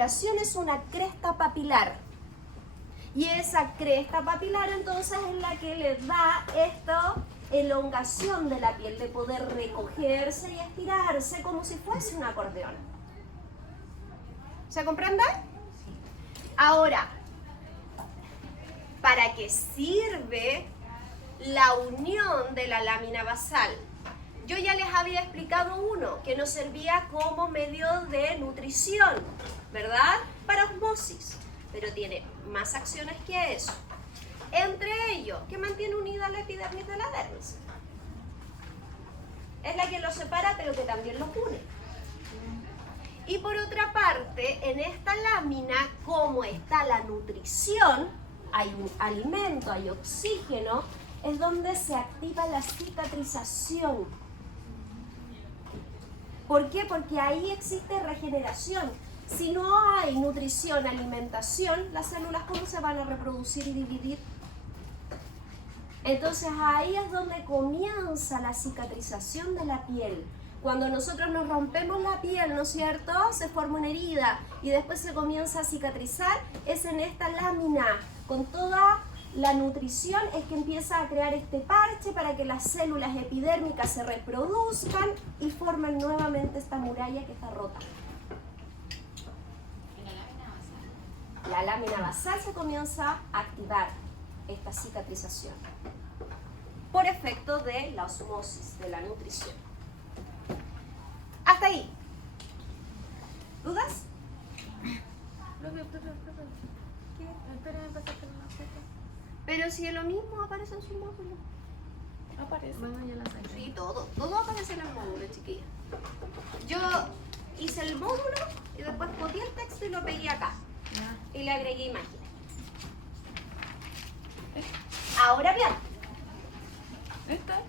Es una cresta papilar. Y esa cresta papilar entonces es la que le da esta elongación de la piel, de poder recogerse y estirarse como si fuese un acordeón. ¿Se comprende? Ahora, ¿para qué sirve la unión de la lámina basal? Yo ya les había explicado uno, que nos servía como medio de nutrición, ¿verdad? Para osmosis, pero tiene más acciones que eso. Entre ellos, que mantiene unida la epidermis de la dermis. Es la que los separa, pero que también los une. Y por otra parte, en esta lámina, como está la nutrición, hay un alimento, hay oxígeno, es donde se activa la cicatrización. ¿Por qué? Porque ahí existe regeneración. Si no hay nutrición, alimentación, las células ¿cómo se van a reproducir y dividir? Entonces ahí es donde comienza la cicatrización de la piel. Cuando nosotros nos rompemos la piel, ¿no es cierto? Se forma una herida y después se comienza a cicatrizar. Es en esta lámina, con toda la nutrición, es que empieza a crear este parche para que las células epidérmicas se reproduzcan y forman nuevamente esta muralla que está rota. La lámina basal se comienza a activar esta cicatrización por efecto de la osmosis, de la nutrición. Hasta ahí. ¿Dudas? Pero si es lo mismo, aparece en su módulo. Aparece. Bueno, ya la saqué. Sí, todo aparece en el módulo, chiquilla. Yo hice el módulo y después copié el texto y lo pegué acá. Ya. Y le agregué imágenes. Ahora bien, ¿Esta?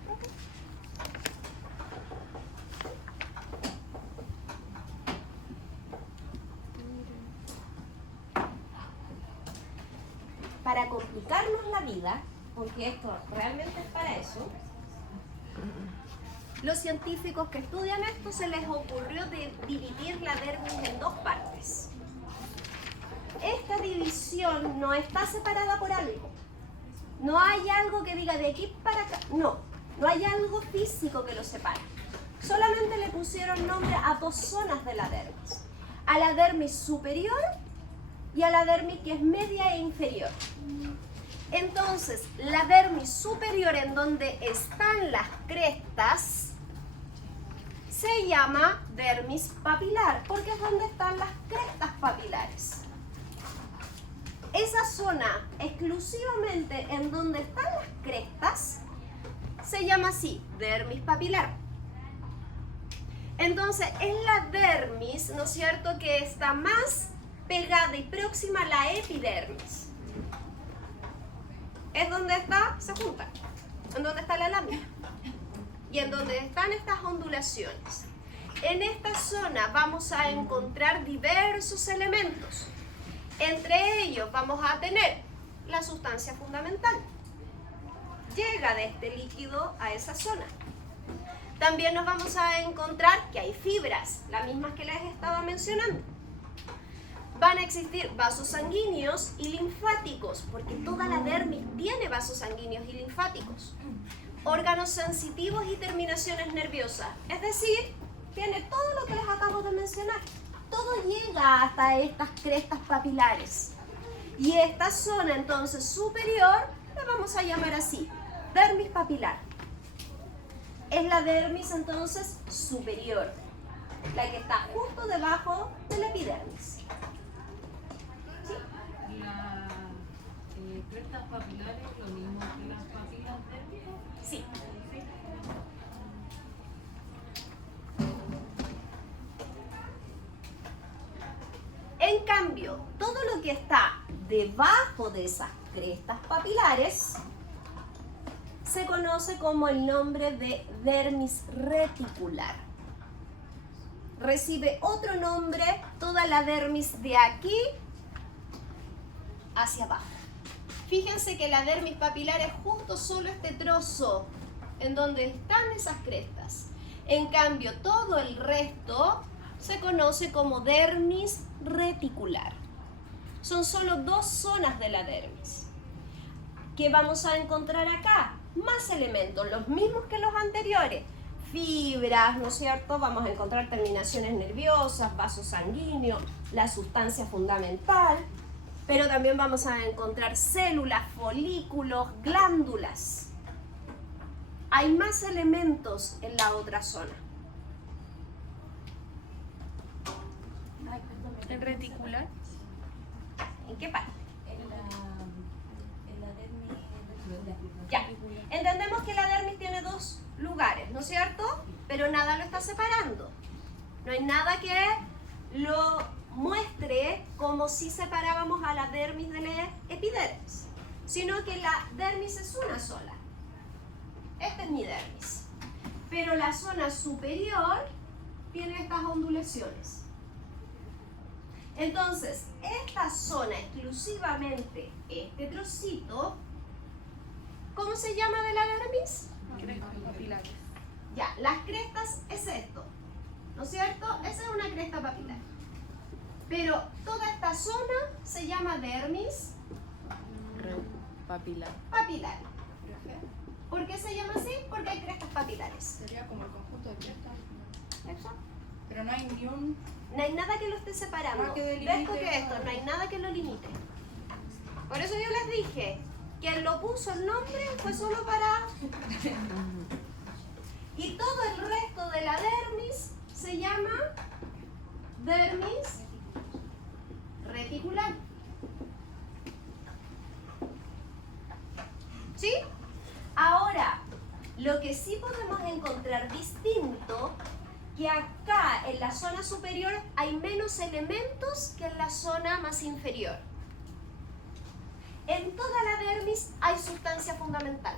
para complicarnos la vida, porque esto realmente es para eso, los científicos que estudian esto se les ocurrió dividir la dermis en dos partes. Esta división no está separada por algo. No hay algo que diga de aquí para acá. No hay algo físico que lo separa. Solamente le pusieron nombre a dos zonas de la dermis. A la dermis superior y a la dermis que es media e inferior. Entonces, la dermis superior, en donde están las crestas, se llama dermis papilar, porque es donde están las crestas papilares. Esa zona, exclusivamente en donde están las crestas, se llama así, dermis papilar. Entonces, es la dermis, ¿no es cierto?, que está más pegada y próxima a la epidermis. Es donde está, se junta, en donde está la lámina y en donde están estas ondulaciones. En esta zona vamos a encontrar diversos elementos. Entre ellos vamos a tener la sustancia fundamental. Llega de este líquido a esa zona. También nos vamos a encontrar que hay fibras, las mismas que les estaba mencionando. Van a existir vasos sanguíneos y linfáticos, porque toda la dermis tiene vasos sanguíneos y linfáticos. Órganos sensitivos y terminaciones nerviosas, es decir, tiene todo lo que les acabo de mencionar. Todo llega hasta estas crestas papilares. Y esta zona entonces superior la vamos a llamar así, dermis papilar. Es la dermis entonces superior, la que está justo debajo de la epidermis. ¿Sí? Las crestas papilares, lo mismo que las papilas dérmicas. Sí. En cambio, todo lo que está debajo de esas crestas papilares se conoce como el nombre de dermis reticular. Recibe otro nombre toda la dermis de aquí hacia abajo. Fíjense que la dermis papilar es justo solo este trozo en donde están esas crestas. En cambio, todo el resto se conoce como dermis reticular. Son solo dos zonas de la dermis. ¿Qué vamos a encontrar acá? Más elementos, los mismos que los anteriores. Fibras, ¿no es cierto? Vamos a encontrar terminaciones nerviosas, vasos sanguíneos, la sustancia fundamental, pero también vamos a encontrar células, folículos, glándulas. Hay más elementos en la otra zona. ¿El reticular? ¿En qué parte? En la dermis. Ya, entendemos que la dermis tiene dos lugares, ¿no es cierto? Pero nada lo está separando. No hay nada que lo muestre como si separábamos a la dermis de la epidermis, sino que la dermis es una sola. Esta es mi dermis. Pero la zona superior tiene estas ondulaciones. Entonces, esta zona exclusivamente, este trocito, ¿cómo se llama de la dermis? Crestas papilares. Ya, las crestas es esto, ¿no es cierto? Esa es una cresta papilar. Pero toda esta zona se llama dermis Papilar. papilar. ¿Por qué se llama así? Porque hay crestas papilares. Sería como el conjunto de crestas. Exacto. Pero no hay ni un. No hay nada que lo esté separando. Ah, que De delimite. esto que esto, no hay nada que lo limite. Por eso yo les dije, quien lo puso el nombre fue solo para... Y todo el resto de la dermis se llama dermis reticular. ¿Sí? Ahora, lo que sí podemos encontrar distinto, que acá en la zona superior hay menos elementos que en la zona más inferior. En toda la dermis hay sustancia fundamental.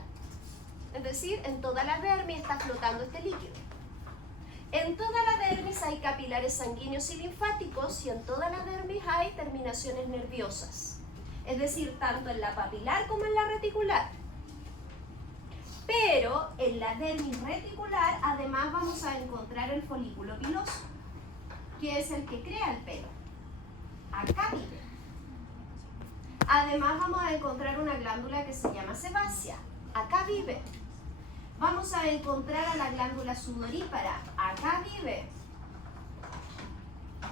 Es decir, en toda la dermis está flotando este líquido. En toda la dermis hay capilares sanguíneos y linfáticos y en toda la dermis hay terminaciones nerviosas. Es decir, tanto en la papilar como en la reticular. Pero en la dermis reticular además vamos a encontrar el folículo piloso, que es el que crea el pelo. Acá vive. Además vamos a encontrar una glándula que se llama sebácea. Acá vive. Vamos a encontrar a la glándula sudorípara. Acá vive.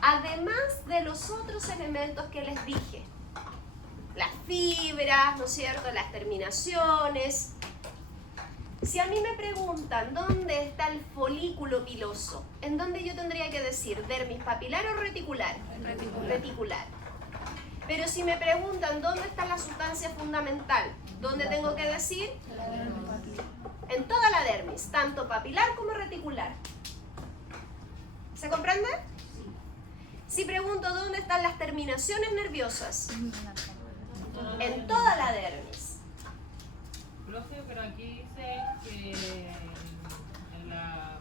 Además de los otros elementos que les dije. Las fibras, ¿no es cierto? Las terminaciones. Si a mí me preguntan dónde está el folículo piloso, ¿en dónde yo tendría que decir? ¿Dermis papilar o reticular? Reticular. Pero si me preguntan dónde está la sustancia fundamental, ¿dónde tengo que decir? En toda la dermis, tanto papilar como reticular. ¿Se comprende? Si pregunto dónde están las terminaciones nerviosas, en toda la dermis. Profe, pero aquí dice que en la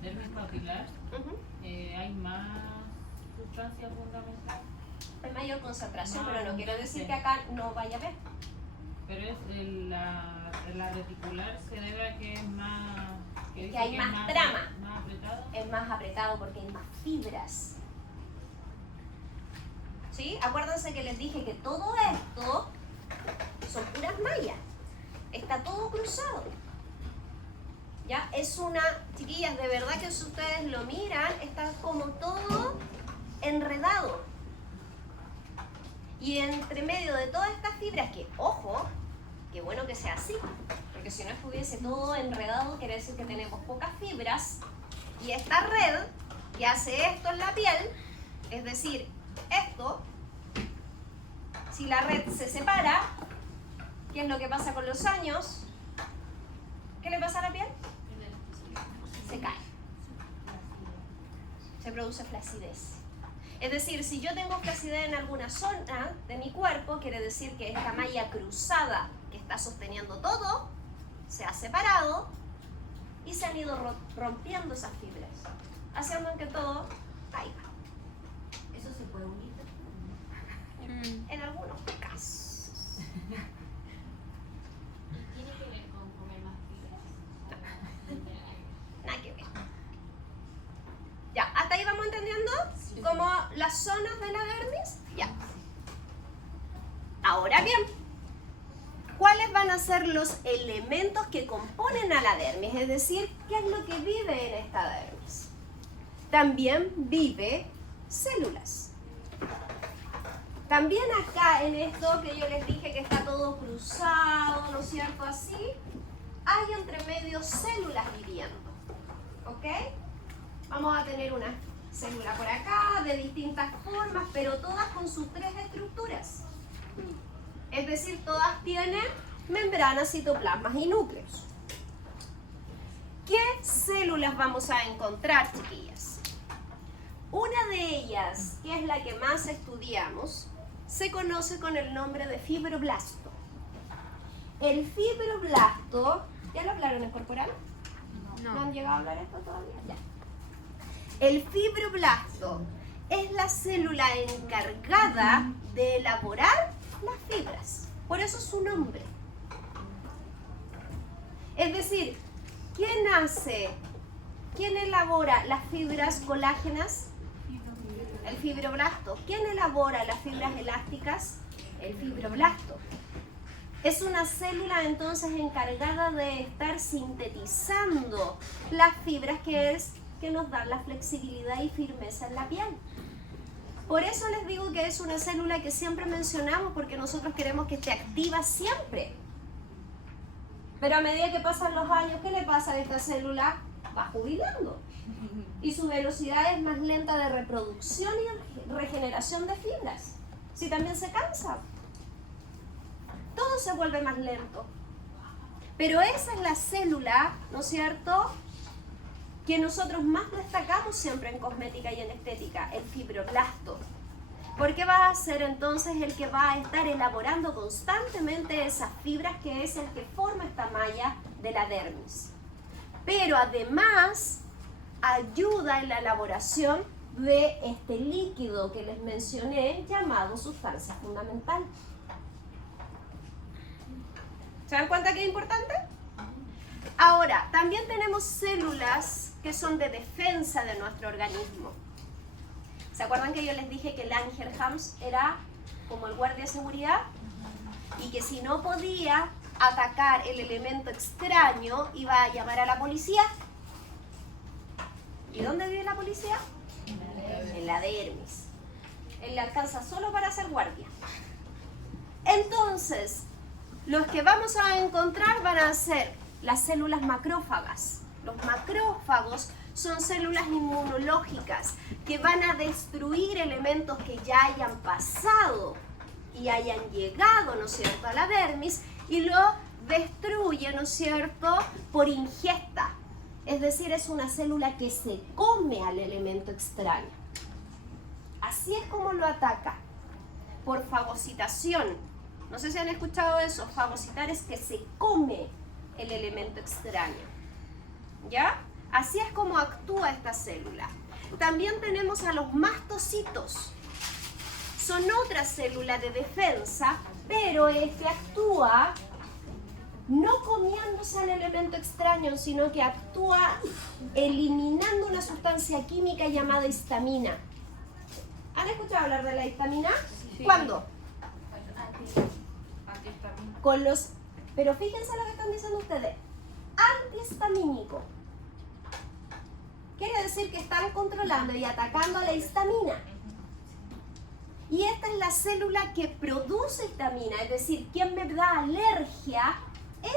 dermis papilar Ujú. hay más sustancia fundamental, Hay mayor concentración, pero no quiere decir que acá no vaya a haber. pero es en la reticular se debe a que es más... Que hay más trama. Más apretado. Es más apretado porque hay más fibras. ¿Sí? Acuérdense que les dije que todo esto son puras mallas. Está todo cruzado. ¿Ya? Es una, chiquillas, de verdad que si ustedes lo miran, está como todo enredado. Y entre medio de todas estas fibras, que, ojo, qué bueno que sea así, porque si no estuviese todo enredado, quiere decir que tenemos pocas fibras. Y esta red que hace esto en la piel, es decir, esto, si la red se separa, ¿qué es lo que pasa con los años? ¿Qué le pasa a la piel? Se cae. Se produce flacidez. Es decir, si yo tengo flacidez en alguna zona de mi cuerpo, quiere decir que esta malla cruzada que está sosteniendo todo se ha separado y se han ido rompiendo esas fibras, haciendo que todo caiga. Eso se puede unir. En algunos casos. ¿Tiene que ver con comer más fibras? Nada que ver. Ya, ¿hasta ahí vamos entendiendo? Ahora bien, ¿cuáles van a ser los elementos que componen a la dermis? Es decir, ¿qué es lo que vive en esta dermis? También vive células. También acá en esto que yo les dije que está todo cruzado, ¿no es cierto? Así, hay entre medio células viviendo. ¿Ok? Vamos a tener una célula por acá, de distintas formas, pero todas con sus 3 estructuras. Es decir, todas tienen membranas, citoplasmas y núcleos. ¿Qué células vamos a encontrar, chiquillas? Una de ellas, que es la que más estudiamos, se conoce con el nombre de fibroblasto. El fibroblasto, ¿ya lo hablaron en corporal? ¿No han llegado a hablar esto todavía? Ya. El fibroblasto es la célula encargada de elaborar las fibras. Por eso su nombre. Es decir, ¿quién elabora las fibras colágenas? El fibroblasto. ¿Quién elabora las fibras elásticas? El fibroblasto. Es una célula entonces encargada de estar sintetizando las fibras que nos dan la flexibilidad y firmeza en la piel. Por eso les digo que es una célula que siempre mencionamos porque nosotros queremos que esté activa siempre. Pero a medida que pasan los años, ¿qué le pasa a esta célula? Va jubilando. Y su velocidad es más lenta de reproducción y regeneración de fibras. Si también se cansa. Todo se vuelve más lento. Pero esa es la célula, ¿no es cierto?, que nosotros más destacamos siempre en cosmética y en estética, el fibroblasto. Porque va a ser entonces el que va a estar elaborando constantemente esas fibras, que es el que forma esta malla de la dermis. Pero además ayuda en la elaboración de este líquido que les mencioné llamado sustancia fundamental. ¿Se dan cuenta que es importante? Ahora, también tenemos células que son de defensa de nuestro organismo. ¿Se acuerdan que yo les dije que Langerhans era como el guardia de seguridad? Y que si no podía atacar el elemento extraño, iba a llamar a la policía. ¿Y dónde vive la policía? En la dermis. Él le alcanza solo para ser guardia. Entonces, los que vamos a encontrar van a ser las células macrófagas. Los macrófagos son células inmunológicas que van a destruir elementos que ya hayan pasado y hayan llegado, ¿no es cierto?, a la dermis, y lo destruye, ¿no es cierto?, por ingesta. Es decir, es una célula que se come al elemento extraño. Así es como lo ataca, por fagocitación. No sé si han escuchado eso. Fagocitar es que se come el elemento extraño. ¿Ya? Así es como actúa esta célula. También tenemos a los mastocitos. Son otra célula de defensa, pero este actúa no comiéndose al elemento extraño, sino que actúa eliminando una sustancia química llamada histamina. ¿Han escuchado hablar de la histamina? Sí. ¿Cuándo? Antihistamínico. Con los... Pero fíjense lo que están diciendo ustedes. Antihistamínico. Quiere decir que están controlando y atacando a la histamina. Y esta es la célula que produce histamina, es decir, quien me da alergia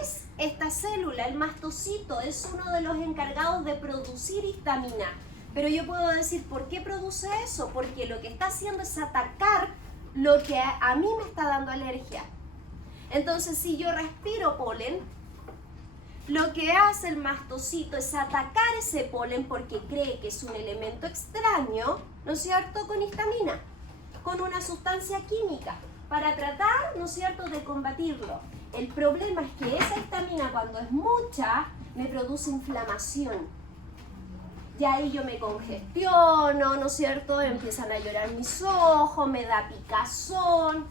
es esta célula, el mastocito, es uno de los encargados de producir histamina. Pero yo puedo decir, ¿por qué produce eso? Porque lo que está haciendo es atacar lo que a mí me está dando alergia. Entonces, si yo respiro polen, lo que hace el mastocito es atacar ese polen porque cree que es un elemento extraño, ¿no es cierto?, con histamina, con una sustancia química, para tratar, ¿no es cierto?, de combatirlo. El problema es que esa histamina, cuando es mucha, me produce inflamación. Y ahí yo me congestiono, ¿no es cierto?, empiezan a llorar mis ojos, me da picazón.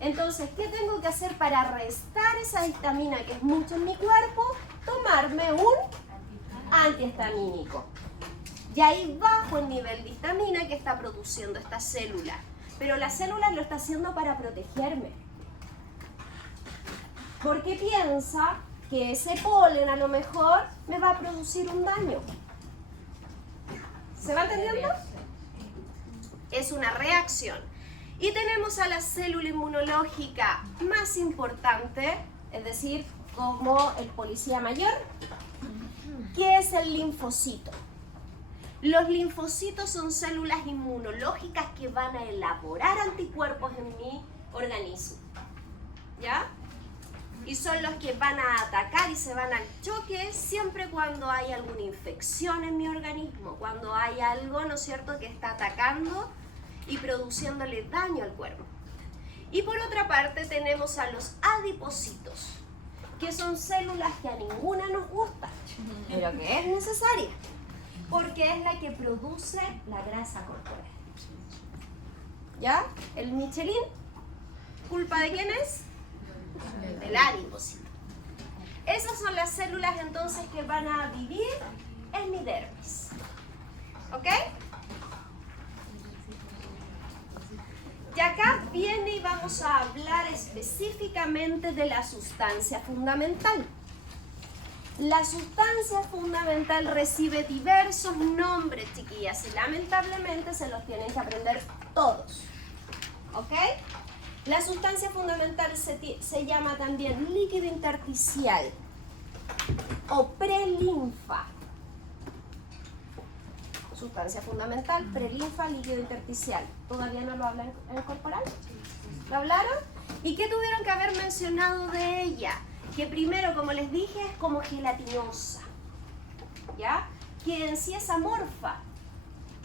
Entonces, ¿qué tengo que hacer para restar esa histamina que es mucho en mi cuerpo? Tomarme un antihistamínico. Y ahí bajo el nivel de histamina que está produciendo esta célula. Pero la célula lo está haciendo para protegerme. porque piensa que ese polen a lo mejor me va a producir un daño. ¿Se va entendiendo? Es una reacción. Y tenemos a la célula inmunológica más importante, es decir, como el policía mayor, que es el linfocito. Los linfocitos son células inmunológicas que van a elaborar anticuerpos en mi organismo. ¿Ya? Y son los que van a atacar y se van al choque siempre cuando hay alguna infección en mi organismo, cuando hay algo, ¿no es cierto?, que está atacando y produciéndole daño al cuerpo. Y por otra parte tenemos a los adipocitos, que son células que a ninguna nos gusta, pero que es necesaria, porque es la que produce la grasa corporal. ¿Ya? El Michelin, ¿culpa de quién es? Del adipocito. Esas son las células entonces que van a vivir en mi dermis. ¿Ok? Y acá viene y vamos a hablar específicamente de la sustancia fundamental. La sustancia fundamental recibe diversos nombres, chiquillas, y lamentablemente se los tienen que aprender todos. ¿Ok? La sustancia fundamental se llama también líquido intersticial o prelinfa. Sustancia fundamental, prelinfa, líquido intersticial. ¿Todavía no lo hablan en el corporal? ¿Lo hablaron? ¿Y qué tuvieron que haber mencionado de ella? Que primero, como les dije, es como gelatinosa, ¿ya? Que en sí es amorfa,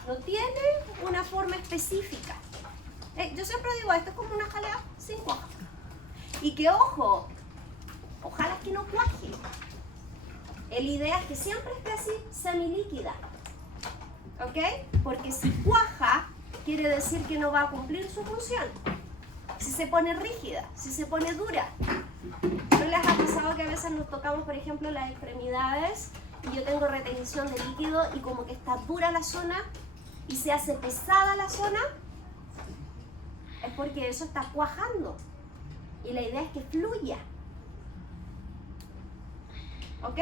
no tiene una forma específica. Yo siempre digo, esto es como una jalea sin cuaja. Y que, ojo, ojalá que no cuaje. La idea es que siempre esté así, semilíquida. ¿Ok? Porque si cuaja, quiere decir que no va a cumplir su función. Si se pone rígida, si se pone dura. ¿No les ha pasado que a veces nos tocamos, por ejemplo, las extremidades y yo tengo retención de líquido y como que está dura la zona y se hace pesada la zona? Es porque eso está cuajando. Y la idea es que fluya. ¿Ok?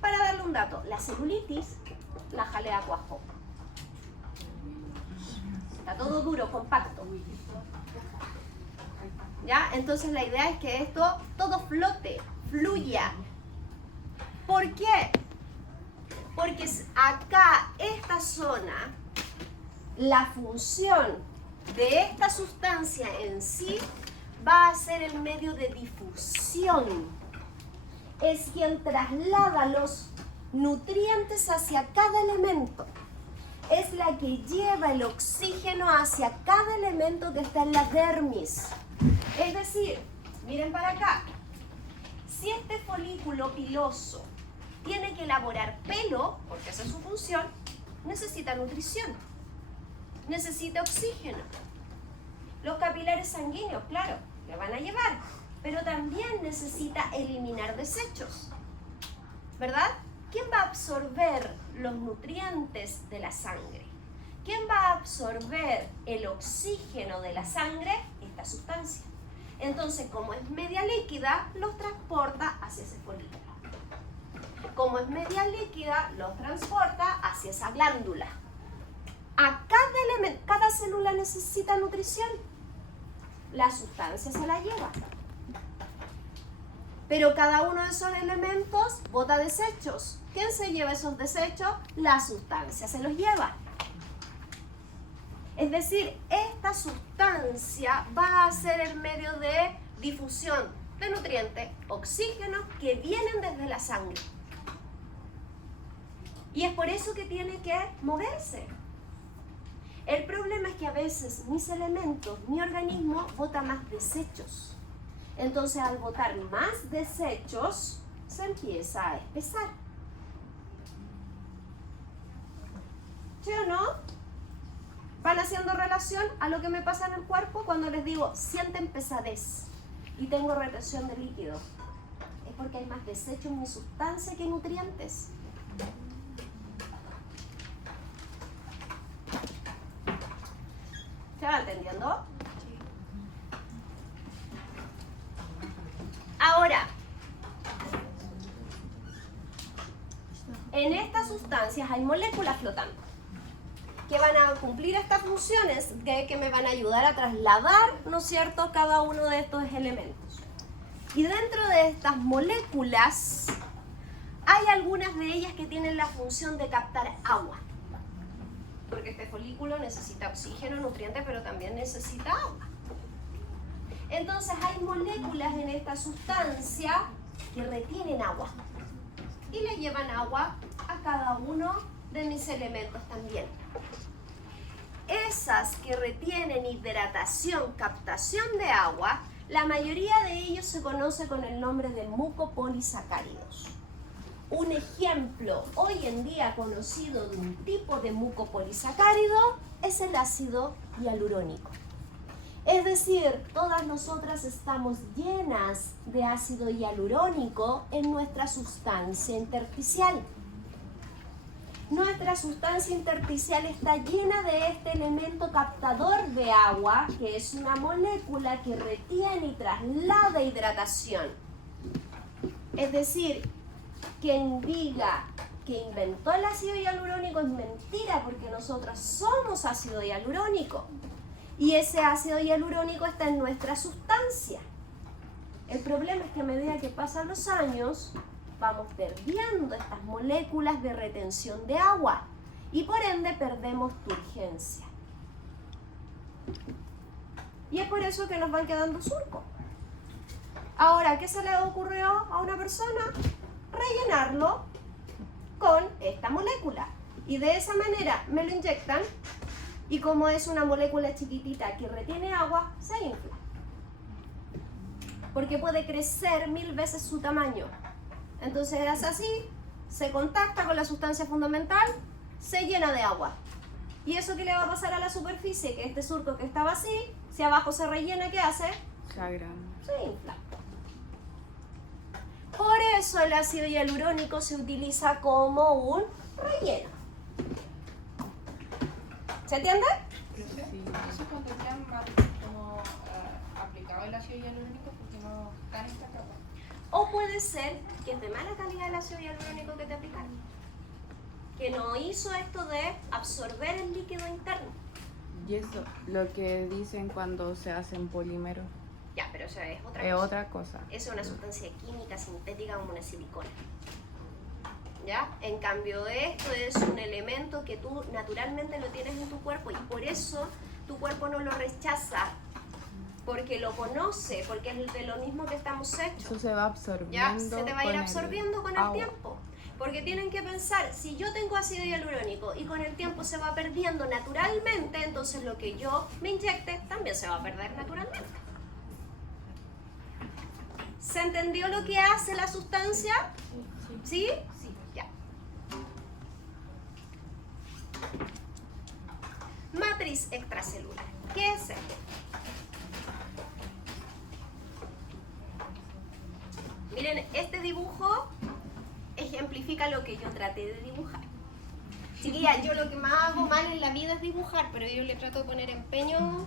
Para darle un dato, la celulitis, la jalea cuajó. Está todo duro, compacto. ¿Ya? Entonces la idea es que esto todo flote, fluya. ¿Por qué? Porque acá, esta zona, la función de esta sustancia en sí va a ser el medio de difusión. Es quien traslada los nutrientes hacia cada elemento. Es la que lleva el oxígeno hacia cada elemento que está en la dermis. Es decir, miren para acá. Si este folículo piloso tiene que elaborar pelo, porque esa es su función, necesita nutrición. Necesita oxígeno. Los capilares sanguíneos, claro, le van a llevar, pero también necesita eliminar desechos, ¿verdad? ¿Quién va a absorber los nutrientes de la sangre? ¿Quién va a absorber el oxígeno de la sangre? Esta sustancia. Entonces, como es media líquida, los transporta hacia ese folículo. Como es media líquida, los transporta hacia esa glándula. A cada elemento, cada célula necesita nutrición. La sustancia se la lleva. Pero cada uno de esos elementos bota desechos. ¿Quién se lleva esos desechos? La sustancia se los lleva. Es decir, esta sustancia va a ser el medio de difusión de nutrientes, oxígeno, que vienen desde la sangre. Y es por eso que tiene que moverse. El problema es que a veces mis elementos, mi organismo, bota más desechos. Entonces, al botar más desechos, se empieza a espesar. ¿Sí o no? Van haciendo relación a lo que me pasa en el cuerpo cuando les digo, sienten pesadez y tengo retención de líquido. Es porque hay más desechos en mi sustancia que nutrientes. ¿Se va entendiendo? en estas sustancias hay moléculas flotando que van a cumplir estas funciones que me van a ayudar a trasladar, ¿no es cierto?, cada uno de estos elementos. Y dentro de estas moléculas hay algunas de ellas que tienen la función de captar agua. Porque este folículo necesita oxígeno, nutrientes, pero también necesita agua. Entonces hay moléculas en esta sustancia que retienen agua y le llevan agua a cada uno de mis elementos también. Esas que retienen hidratación, captación de agua, la mayoría de ellos se conoce con el nombre de mucopolisacáridos. Un ejemplo hoy en día conocido de un tipo de mucopolisacárido es el ácido hialurónico. Es decir, todas nosotras estamos llenas de ácido hialurónico en nuestra sustancia intersticial. Nuestra sustancia intersticial está llena de este elemento captador de agua, que es una molécula que retiene y traslada hidratación. Es decir, quien diga que inventó el ácido hialurónico es mentira, porque nosotros somos ácido hialurónico. Y ese ácido hialurónico está en nuestra sustancia. El problema es que a medida que pasan los años, vamos perdiendo estas moléculas de retención de agua y por ende perdemos turgencia. Y es por eso que nos van quedando surcos. Ahora, ¿qué se le ocurrió a una persona? Rellenarlo con esta molécula. Y de esa manera me lo inyectan y como es una molécula chiquitita que retiene agua, se infla. Porque puede crecer 1000 veces su tamaño. Entonces es así, se contacta con la sustancia fundamental, se llena de agua. ¿Y eso qué le va a pasar a la superficie? Que este surco que estaba así, si abajo se rellena, ¿qué hace? Se agranda. Se infla. Por eso el ácido hialurónico se utiliza como un relleno. ¿Se entiende? Eso cuando ya mal como aplicado el ácido hialurónico porque no está en esta capa. O puede ser que es de mala calidad el ácido hialurónico que te aplicaron, que no hizo esto de absorber el líquido interno. Y eso, lo que dicen cuando se hacen polímeros, Ya, pero eso es otra es cosa. otra cosa. Eso es una sustancia química sintética como una silicona. ¿Ya? En cambio, esto es un elemento que tú naturalmente lo tienes en tu cuerpo y por eso tu cuerpo no lo rechaza, porque lo conoce, porque es de lo mismo que estamos hechos. Eso se va absorbiendo. Ya, se te va a ir con absorbiendo con el agua. tiempo. Porque tienen que pensar, si yo tengo ácido hialurónico y con el tiempo se va perdiendo naturalmente, entonces lo que yo me inyecte también se va a perder naturalmente. ¿Se entendió lo que hace la sustancia? ¿Sí? Sí, ya. Matriz extracelular. ¿Qué es esto? Miren, este dibujo ejemplifica lo que yo traté de dibujar. Chiquilla, yo lo que más hago mal en la vida es dibujar, pero yo le trato de poner empeño.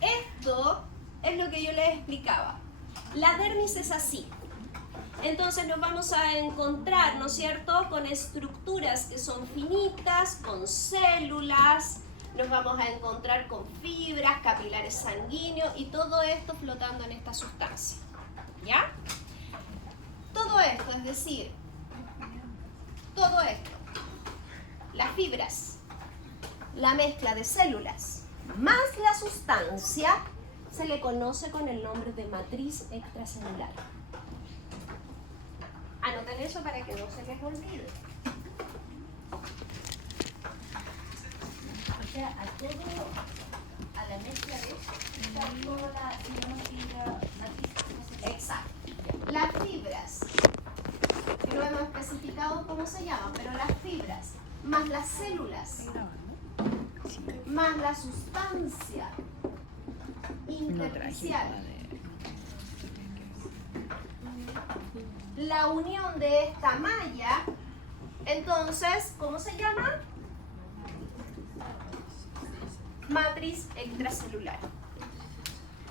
Esto es lo que yo les explicaba. La dermis es así. Entonces nos vamos a encontrar, ¿no es cierto?, con estructuras que son finitas, con células, nos vamos a encontrar con fibras, capilares sanguíneos y todo esto flotando en esta sustancia. ¿Ya? Todo esto, es decir, todo esto, las fibras, la mezcla de células, más la sustancia, se le conoce con el nombre de matriz extracelular. Anoten eso para que no se les olvide. O sea, a la mezcla de está toda la fibra matriz. Exacto. Las fibras, que no hemos especificado cómo se llaman, pero las fibras, más las células, más la sustancia intersticial, la unión de esta malla, entonces, ¿cómo se llama? Matriz extracelular.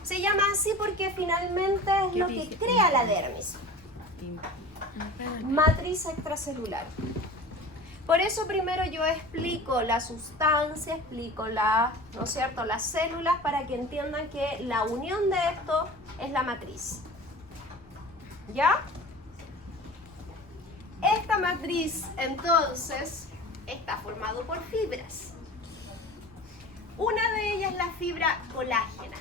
Se llama así porque finalmente es lo que crea la dermis. Matriz extracelular. Por eso primero yo explico la sustancia, explico ¿no es cierto?, las células para que entiendan que la unión de esto es la matriz. ¿Ya? Esta matriz entonces está formado por fibras. Una de ellas es la fibra colágena.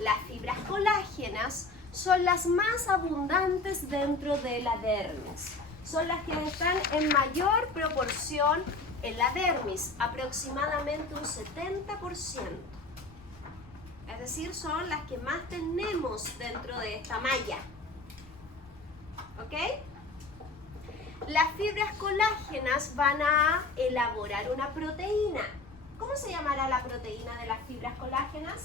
Las fibras colágenas son las más abundantes dentro de la dermis. Son las que están en mayor proporción en la dermis, aproximadamente un 70%. Es decir, son las que más tenemos dentro de esta malla. ¿Ok? Las fibras colágenas van a elaborar una proteína. ¿Cómo se llamará la proteína de las fibras colágenas?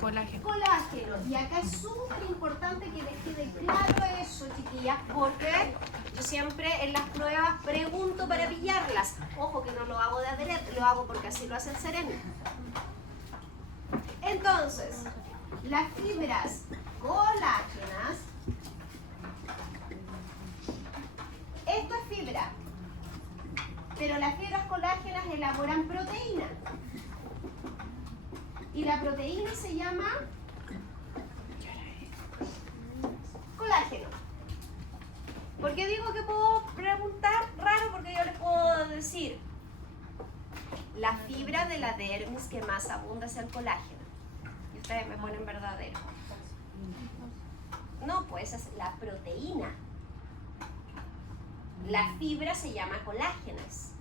Colágeno. Colágeno. Y acá es súper importante que les quede claro eso, chiquillas, porque yo siempre en las pruebas pregunto para pillarlas. Ojo que no lo hago de adrede, lo hago porque así lo hace el Sereno. Entonces, las fibras colágenas, esto es fibra, pero las fibras colágenas elaboran proteína. Y la proteína se llama colágeno. ¿Por qué digo que puedo preguntar raro? Porque yo les puedo decir, la fibra de la dermis que más abunda es el colágeno. Y ustedes me ponen verdadero. No, pues esa es la proteína. La fibra se llama colágenas.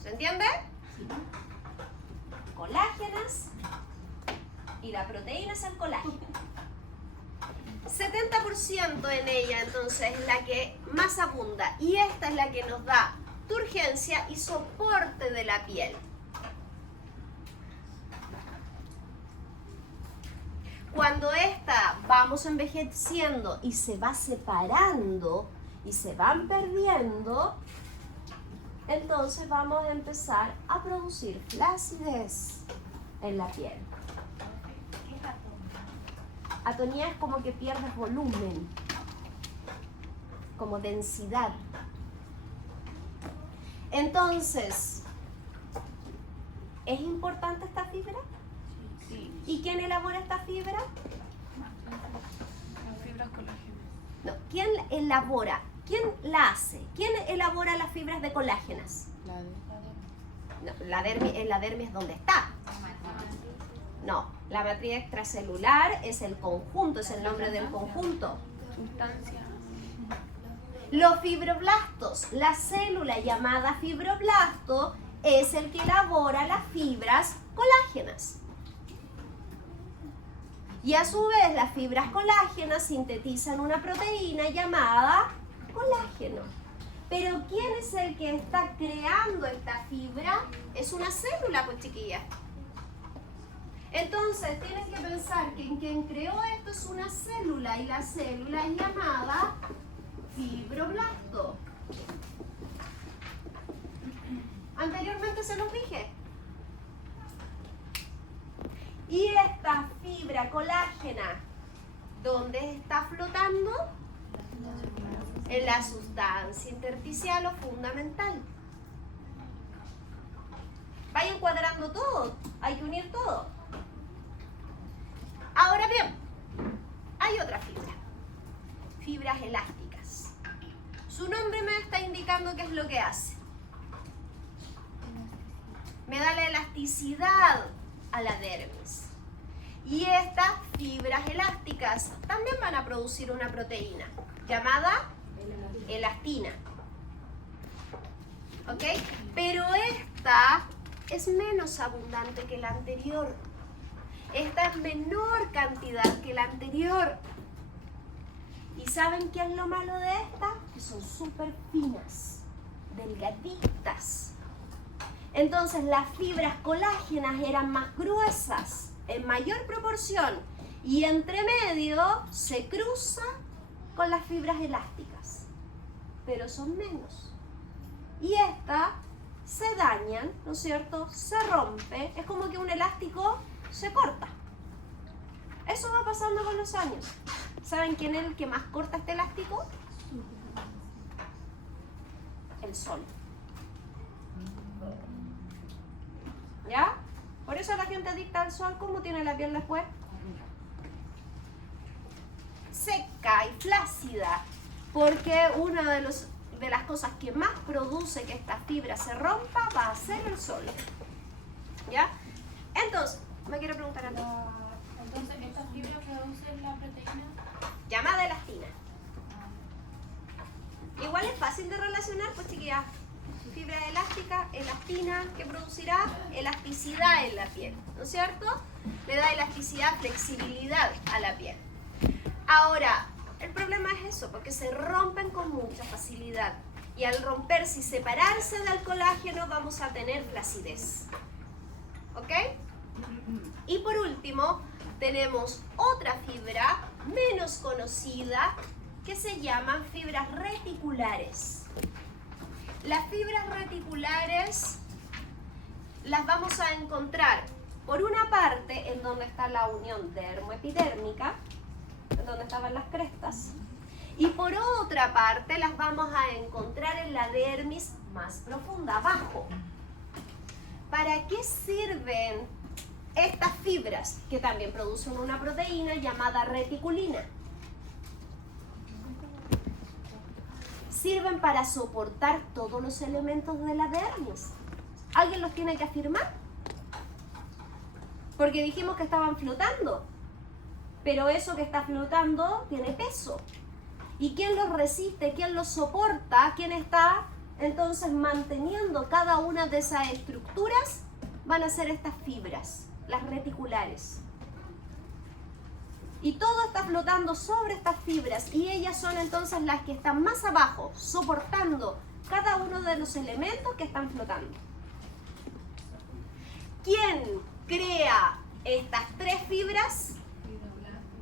¿Se entiende? Colágenas y la proteína es el colágeno. 70% en ella entonces es la que más abunda y esta es la que nos da turgencia y soporte de la piel. Cuando esta vamos envejeciendo y se va separando y se van perdiendo, entonces vamos a empezar a producir flacidez en la piel. Atonía es como que pierdes volumen, como densidad. Entonces, ¿es importante esta fibra? Sí. ¿Y quién elabora esta fibra? Las fibras colágenas. No, ¿quién elabora? ¿Quién la hace? ¿Quién elabora las fibras de colágenas? La de... No, la dermis ¿dónde está? No, la matriz extracelular es el conjunto, es el nombre del conjunto. Sustancia. Los fibroblastos, la célula llamada fibroblasto es el que elabora las fibras colágenas. Y a su vez las fibras colágenas sintetizan una proteína llamada colágeno. Pero ¿quién es el que está creando esta fibra? Es una célula, pues chiquilla. Entonces tienes que pensar que quien creó esto es una célula y la célula es llamada fibroblasto. Anteriormente se los dije. Y esta fibra colágena, ¿dónde está flotando? En la sustancia intersticial o fundamental. Vaya encuadrando todo, hay que unir todo. Ahora bien, hay otra fibra, fibras elásticas. Su nombre me está indicando qué es lo que hace. Me da la elasticidad a la dermis. Y estas fibras elásticas también van a producir una proteína llamada elastina. ¿Ok? Pero esta es menos abundante que la anterior. Esta es menor cantidad que la anterior. ¿Y saben qué es lo malo de esta? Que son súper finas, delgaditas. Entonces las fibras colágenas eran más gruesas, en mayor proporción, y entre medio se cruza con las fibras elásticas, pero son menos. Y estas se dañan, ¿no es cierto? Se rompe, es como que un elástico se corta. Eso va pasando con los años. ¿Saben quién es el que más corta este elástico? El sol. ¿Ya? Por eso la gente adicta al sol, ¿cómo tiene la piel después? Seca y flácida, porque una de las cosas que más produce que esta fibra se rompa va a ser el sol. ¿Ya? Entonces, me quiero preguntar algo. Entonces, ¿estas fibras producen la proteína? Llamada elastina. Igual es fácil de relacionar, pues chiquillas. Fibra elástica, elastina, que producirá elasticidad en la piel, ¿no es cierto? Le da elasticidad, flexibilidad a la piel. Ahora, el problema es eso, porque se rompen con mucha facilidad. Y al romperse y separarse del colágeno vamos a tener flacidez. ¿Ok? Y por último, tenemos otra fibra menos conocida que se llaman fibras reticulares. Las fibras reticulares las vamos a encontrar por una parte en donde está la unión dermoepidérmica, en donde estaban las crestas, y por otra parte las vamos a encontrar en la dermis más profunda, abajo. ¿Para qué sirven estas fibras? Que también producen una proteína llamada reticulina. Sirven para soportar todos los elementos de la dermis. ¿Alguien los tiene que afirmar? Porque dijimos que estaban flotando, pero eso que está flotando tiene peso. ¿Y quién los resiste? ¿Quién los soporta? ¿Quién está entonces manteniendo cada una de esas estructuras? Van a ser estas fibras, las reticulares. Y todo está flotando sobre estas fibras y ellas son entonces las que están más abajo, soportando cada uno de los elementos que están flotando. ¿Quién crea estas tres fibras?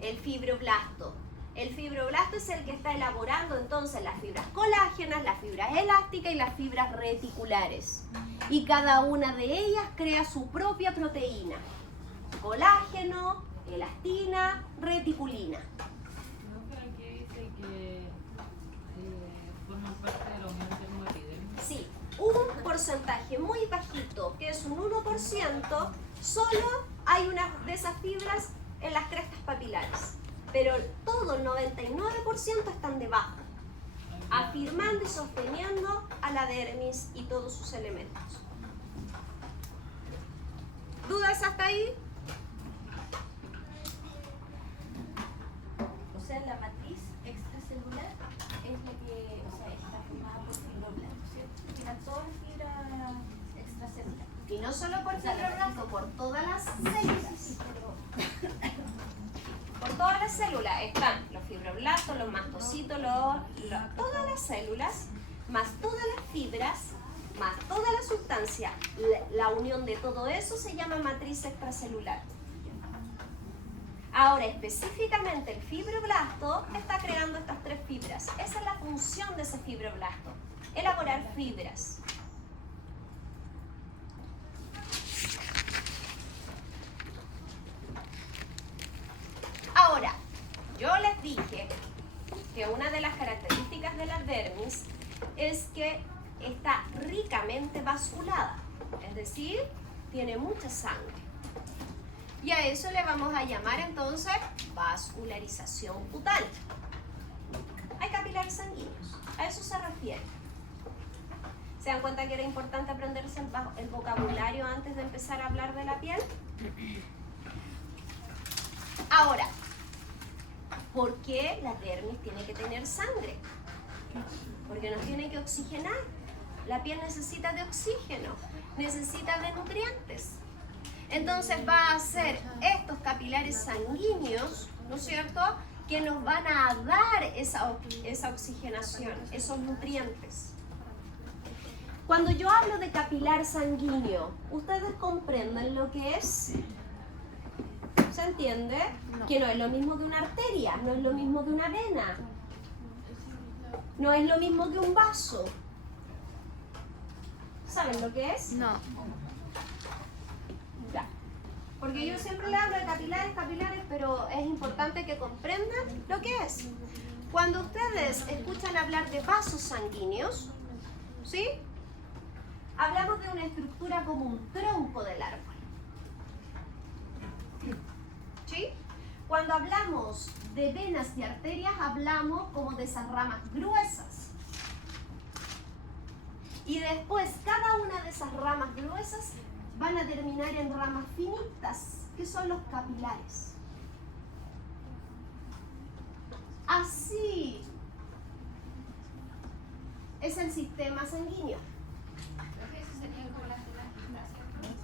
El fibroblasto. El fibroblasto es el que está elaborando entonces las fibras colágenas, las fibras elásticas y las fibras reticulares. Y cada una de ellas crea su propia proteína. Colágeno, elastina, reticulina. ¿No? Pero aquí dice que forman parte de la unión dermoepidérmica. Sí, un porcentaje muy bajito, que es un 1%, solo hay una de esas fibras en las crestas papilares. Pero todo el 99% están debajo, afirmando y sosteniendo a la dermis y todos sus elementos. ¿Dudas hasta ahí? O sea, la matriz extracelular es la que, o sea, está formada por fibroblastos, ¿cierto? Tiene todas las fibras extracelulares. Y no solo por fibroblasto, por todas las células. Por todas las células están los fibroblastos, los mastocitos, todas las células, más todas las fibras, más toda la sustancia. La unión de todo eso se llama matriz extracelular. Ahora, específicamente el fibroblasto está creando estas tres fibras. Esa es la función de ese fibroblasto, elaborar fibras. Ahora, yo les dije que una de las características de la dermis es que está ricamente vasculada, es decir, tiene mucha sangre. Y a eso le vamos a llamar entonces vascularización cutal. Hay capilares sanguíneos, a eso se refiere. ¿Se dan cuenta que era importante aprenderse el vocabulario antes de empezar a hablar de la piel? Ahora, ¿por qué la dermis tiene que tener sangre? Porque nos tiene que oxigenar. La piel necesita de oxígeno, necesita de nutrientes. Entonces va a ser estos capilares sanguíneos, ¿no es cierto?, que nos van a dar esa oxigenación, esos nutrientes. Cuando yo hablo de capilar sanguíneo, ¿ustedes comprenden lo que es? ¿Se entiende? No. Que no es lo mismo que una arteria, no es lo mismo que una vena, no es lo mismo que un vaso. ¿Saben lo que es? No. Ya. Porque yo siempre le hablo de capilares, pero es importante que comprendan lo que es. Cuando ustedes escuchan hablar de vasos sanguíneos, ¿sí? Hablamos de una estructura como un tronco del árbol. ¿Sí? Cuando hablamos de venas y arterias, hablamos como de esas ramas gruesas. Y después, cada una de esas ramas gruesas van a terminar en ramas finitas, que son los capilares. Así es el sistema sanguíneo. Esas serían como las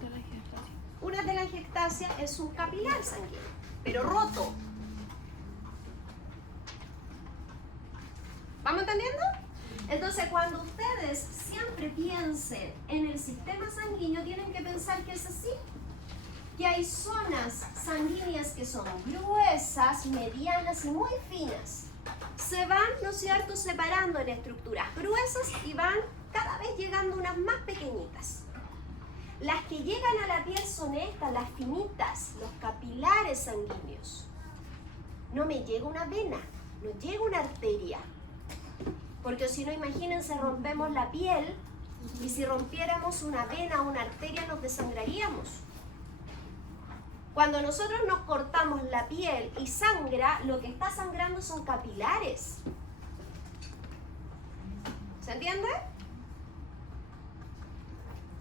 telangiectasias. Una telangiectasia es un capilar sanguíneo, pero roto. ¿Vamos entendiendo? Entonces, cuando ustedes siempre piensen en el sistema sanguíneo, tienen que pensar que es así. Que hay zonas sanguíneas que son gruesas, medianas y muy finas. Se van, ¿no es cierto?, separando en estructuras gruesas y van cada vez llegando unas más pequeñitas. Las que llegan a la piel son estas, las finitas, los capilares sanguíneos. No me llega una vena, no llega una arteria. Porque si no, imagínense, rompemos la piel y si rompiéramos una vena o una arteria nos desangraríamos. Cuando nosotros nos cortamos la piel y sangra, lo que está sangrando son capilares. ¿Se entiende?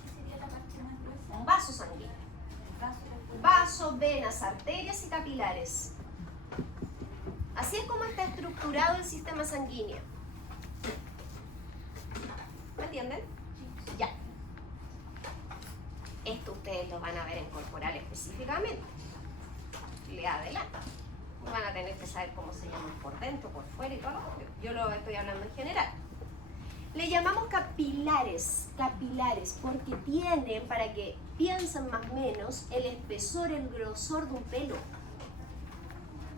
¿Qué sería la parte más gruesa? Un vaso sanguíneo. Vasos, venas, arterias y capilares. Así es como está estructurado el sistema sanguíneo. ¿Me entienden? Ya. Esto ustedes lo van a ver en corporal específicamente. Le adelanto. Van a tener que saber cómo se llaman por dentro, por fuera y todo. Yo lo estoy hablando en general. Le llamamos capilares, porque tienen, para que piensen más o menos, el espesor, el grosor de un pelo.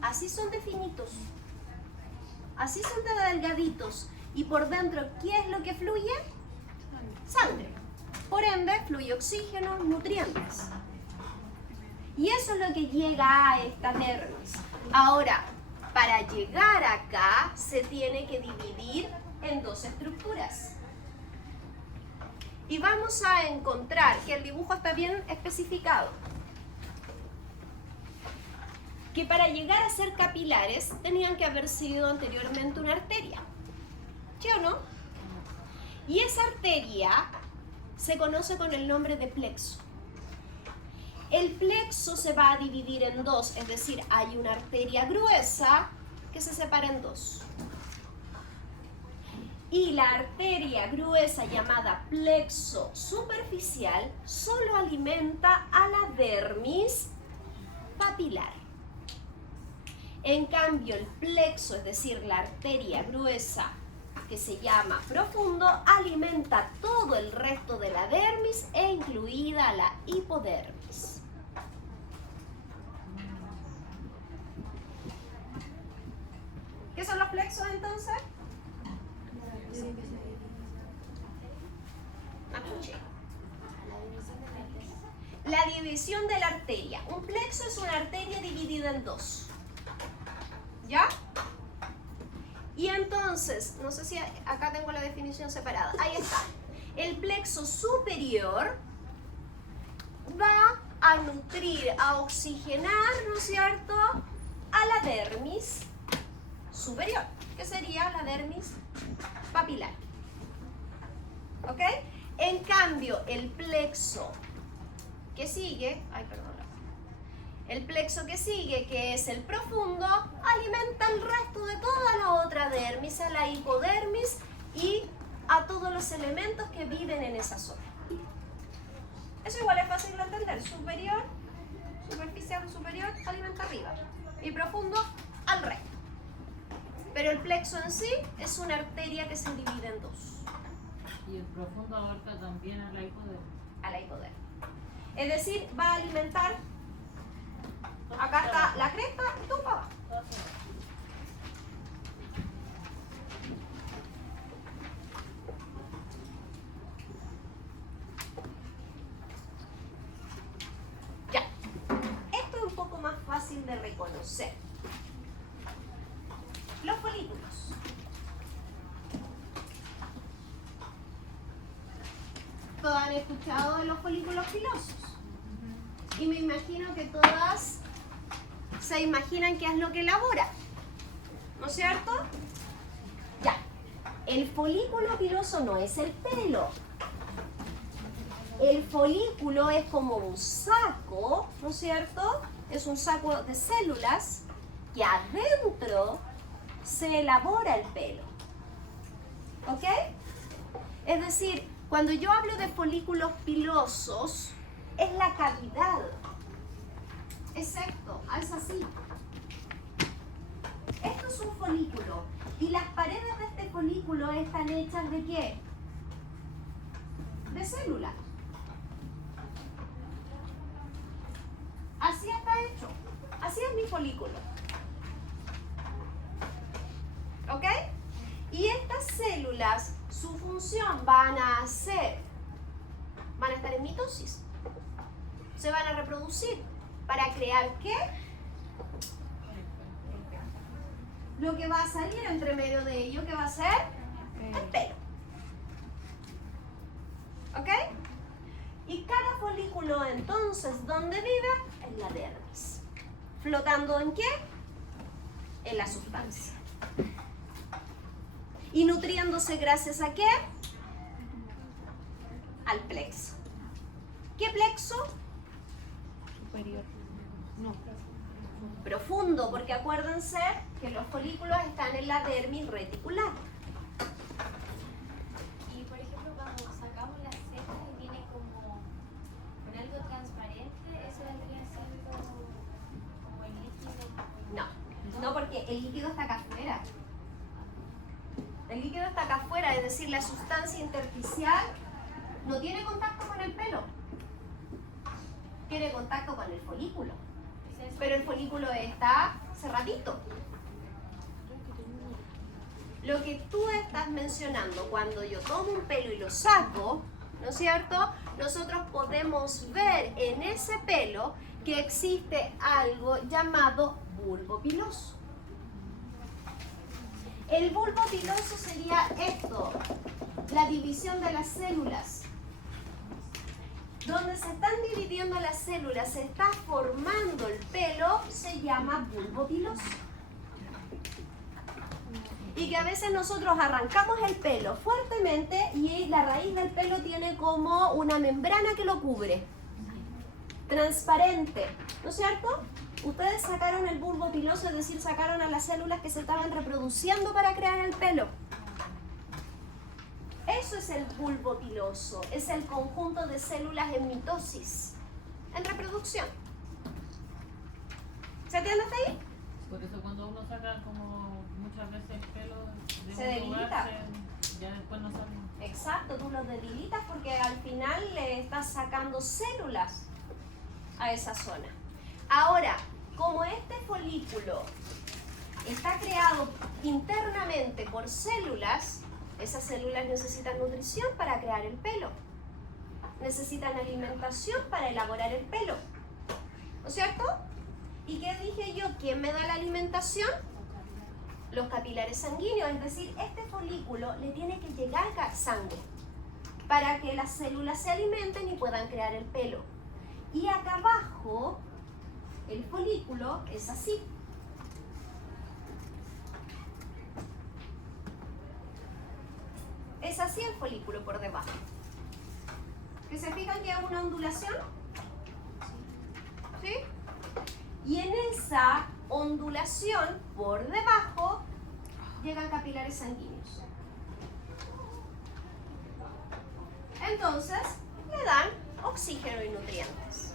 Así son de finitos. Así son de delgaditos. Y por dentro, ¿qué es lo que fluye? Sangre. Por ende, fluye oxígeno, nutrientes. Y eso es lo que llega a esta dermis. Ahora, para llegar acá, se tiene que dividir en dos estructuras. Y vamos a encontrar que el dibujo está bien especificado. Que para llegar a ser capilares, tenían que haber sido anteriormente una arteria. ¿Sí o no? Y esa arteria se conoce con el nombre de plexo. El plexo se va a dividir en dos, es decir, hay una arteria gruesa que se separa en dos. Y la arteria gruesa llamada plexo superficial solo alimenta a la dermis papilar. En cambio, el plexo, es decir, la arteria gruesa que se llama profundo, alimenta todo el resto de la dermis e incluida la hipodermis. ¿Qué son los plexos entonces? Escuché. La división de la arteria. Un plexo es una arteria dividida en dos. ¿Ya? Y entonces, no sé si acá tengo la definición separada. Ahí está. El plexo superior va a nutrir, a oxigenar, ¿no es cierto?, a la dermis superior, que sería la dermis papilar. ¿Ok? En cambio, el plexo que sigue, el plexo que sigue, que es el profundo, alimenta el resto de toda la otra dermis, a la hipodermis y a todos los elementos que viven en esa zona. Eso igual es fácil de entender. Superior, superficial o superior, alimenta arriba. Y profundo, al resto. Pero el plexo en sí es una arteria que se divide en dos. Y el profundo abarca también a la hipodermis. A la hipodermis. Es decir, va a alimentar. Acá está la cresta y tú para abajo. Ya. C. Los folículos. Todos han escuchado de los folículos pilosos. Y me imagino que todas se imaginan qué es lo que elabora. ¿No es cierto? Ya. El folículo piloso no es el pelo. El folículo es como un saco, ¿no es cierto? Es un saco de células que adentro se elabora el pelo. ¿Ok? Es decir, cuando yo hablo de folículos pilosos, es la cavidad. Exacto, es así. Esto es un folículo. ¿Y las paredes de este folículo están hechas de qué? De células. Así está hecho. Así es mi folículo. ¿Ok? Y estas células, su función van a estar en mitosis. Se van a reproducir. ¿Para crear qué? Lo que va a salir entre medio de ellos, ¿qué va a ser? El pelo. ¿Ok? Y cada folículo entonces, ¿dónde vive? En la dermis. ¿Flotando en qué? En la sustancia. ¿Y nutriéndose gracias a qué? Al plexo. ¿Qué plexo? Superior. No. Profundo, porque acuérdense que los folículos están en la dermis reticular. Y por ejemplo, cuando sacamos las cejas y viene como con algo transparente, eso vendría siendo como el líquido. No, porque el líquido está acá afuera. El líquido está acá afuera, es decir, la sustancia intersticial no tiene contacto con el pelo. Tiene contacto con el folículo. Pero el folículo está cerradito. Lo que tú estás mencionando, cuando yo tomo un pelo y lo saco, ¿no es cierto? Nosotros podemos ver en ese pelo que existe algo llamado bulbo piloso. El bulbo piloso sería esto, la división de las células. Donde se están dividiendo las células, se está formando el pelo, se llama bulbo piloso. Y que a veces nosotros arrancamos el pelo fuertemente y la raíz del pelo tiene como una membrana que lo cubre. Transparente, ¿no es cierto? Ustedes sacaron el bulbo piloso, es decir, sacaron a las células que se estaban reproduciendo para crear el pelo. Eso es el bulbo piloso, es el conjunto de células en mitosis, en reproducción. ¿Se entiende hasta ahí? Por eso cuando uno saca como muchas veces el pelo de Se un debilita. lugar, ya después no sale. Exacto, tú los debilitas porque al final le estás sacando células a esa zona. Ahora, como este folículo está creado internamente por células, esas células necesitan nutrición para crear el pelo. Necesitan alimentación para elaborar el pelo. ¿No es cierto? ¿Y qué dije yo? ¿Quién me da la alimentación? Los capilares sanguíneos, es decir, este folículo le tiene que llegar sangre para que las células se alimenten y puedan crear el pelo. Y acá abajo, el folículo es así. Es así el folículo por debajo. ¿Que se fijan que es una ondulación? ¿Sí? Y en esa ondulación, por debajo, llegan capilares sanguíneos. Entonces, le dan oxígeno y nutrientes.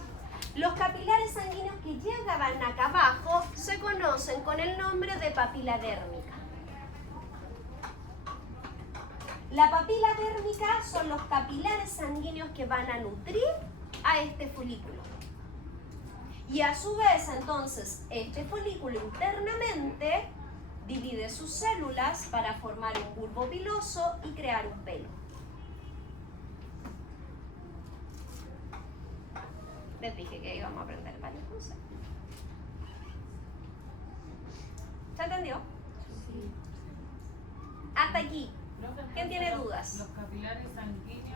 Los capilares sanguíneos que llegaban acá abajo se conocen con el nombre de papila dérmica. La papila dérmica son los capilares sanguíneos que van a nutrir a este folículo. Y a su vez, entonces, este folículo internamente divide sus células para formar un bulbo piloso y crear un pelo. Les dije que íbamos a aprender varias cosas. ¿Se entendió? Hasta aquí. Profe, ¿Quién tiene los- dudas? Los capilares sanguíneos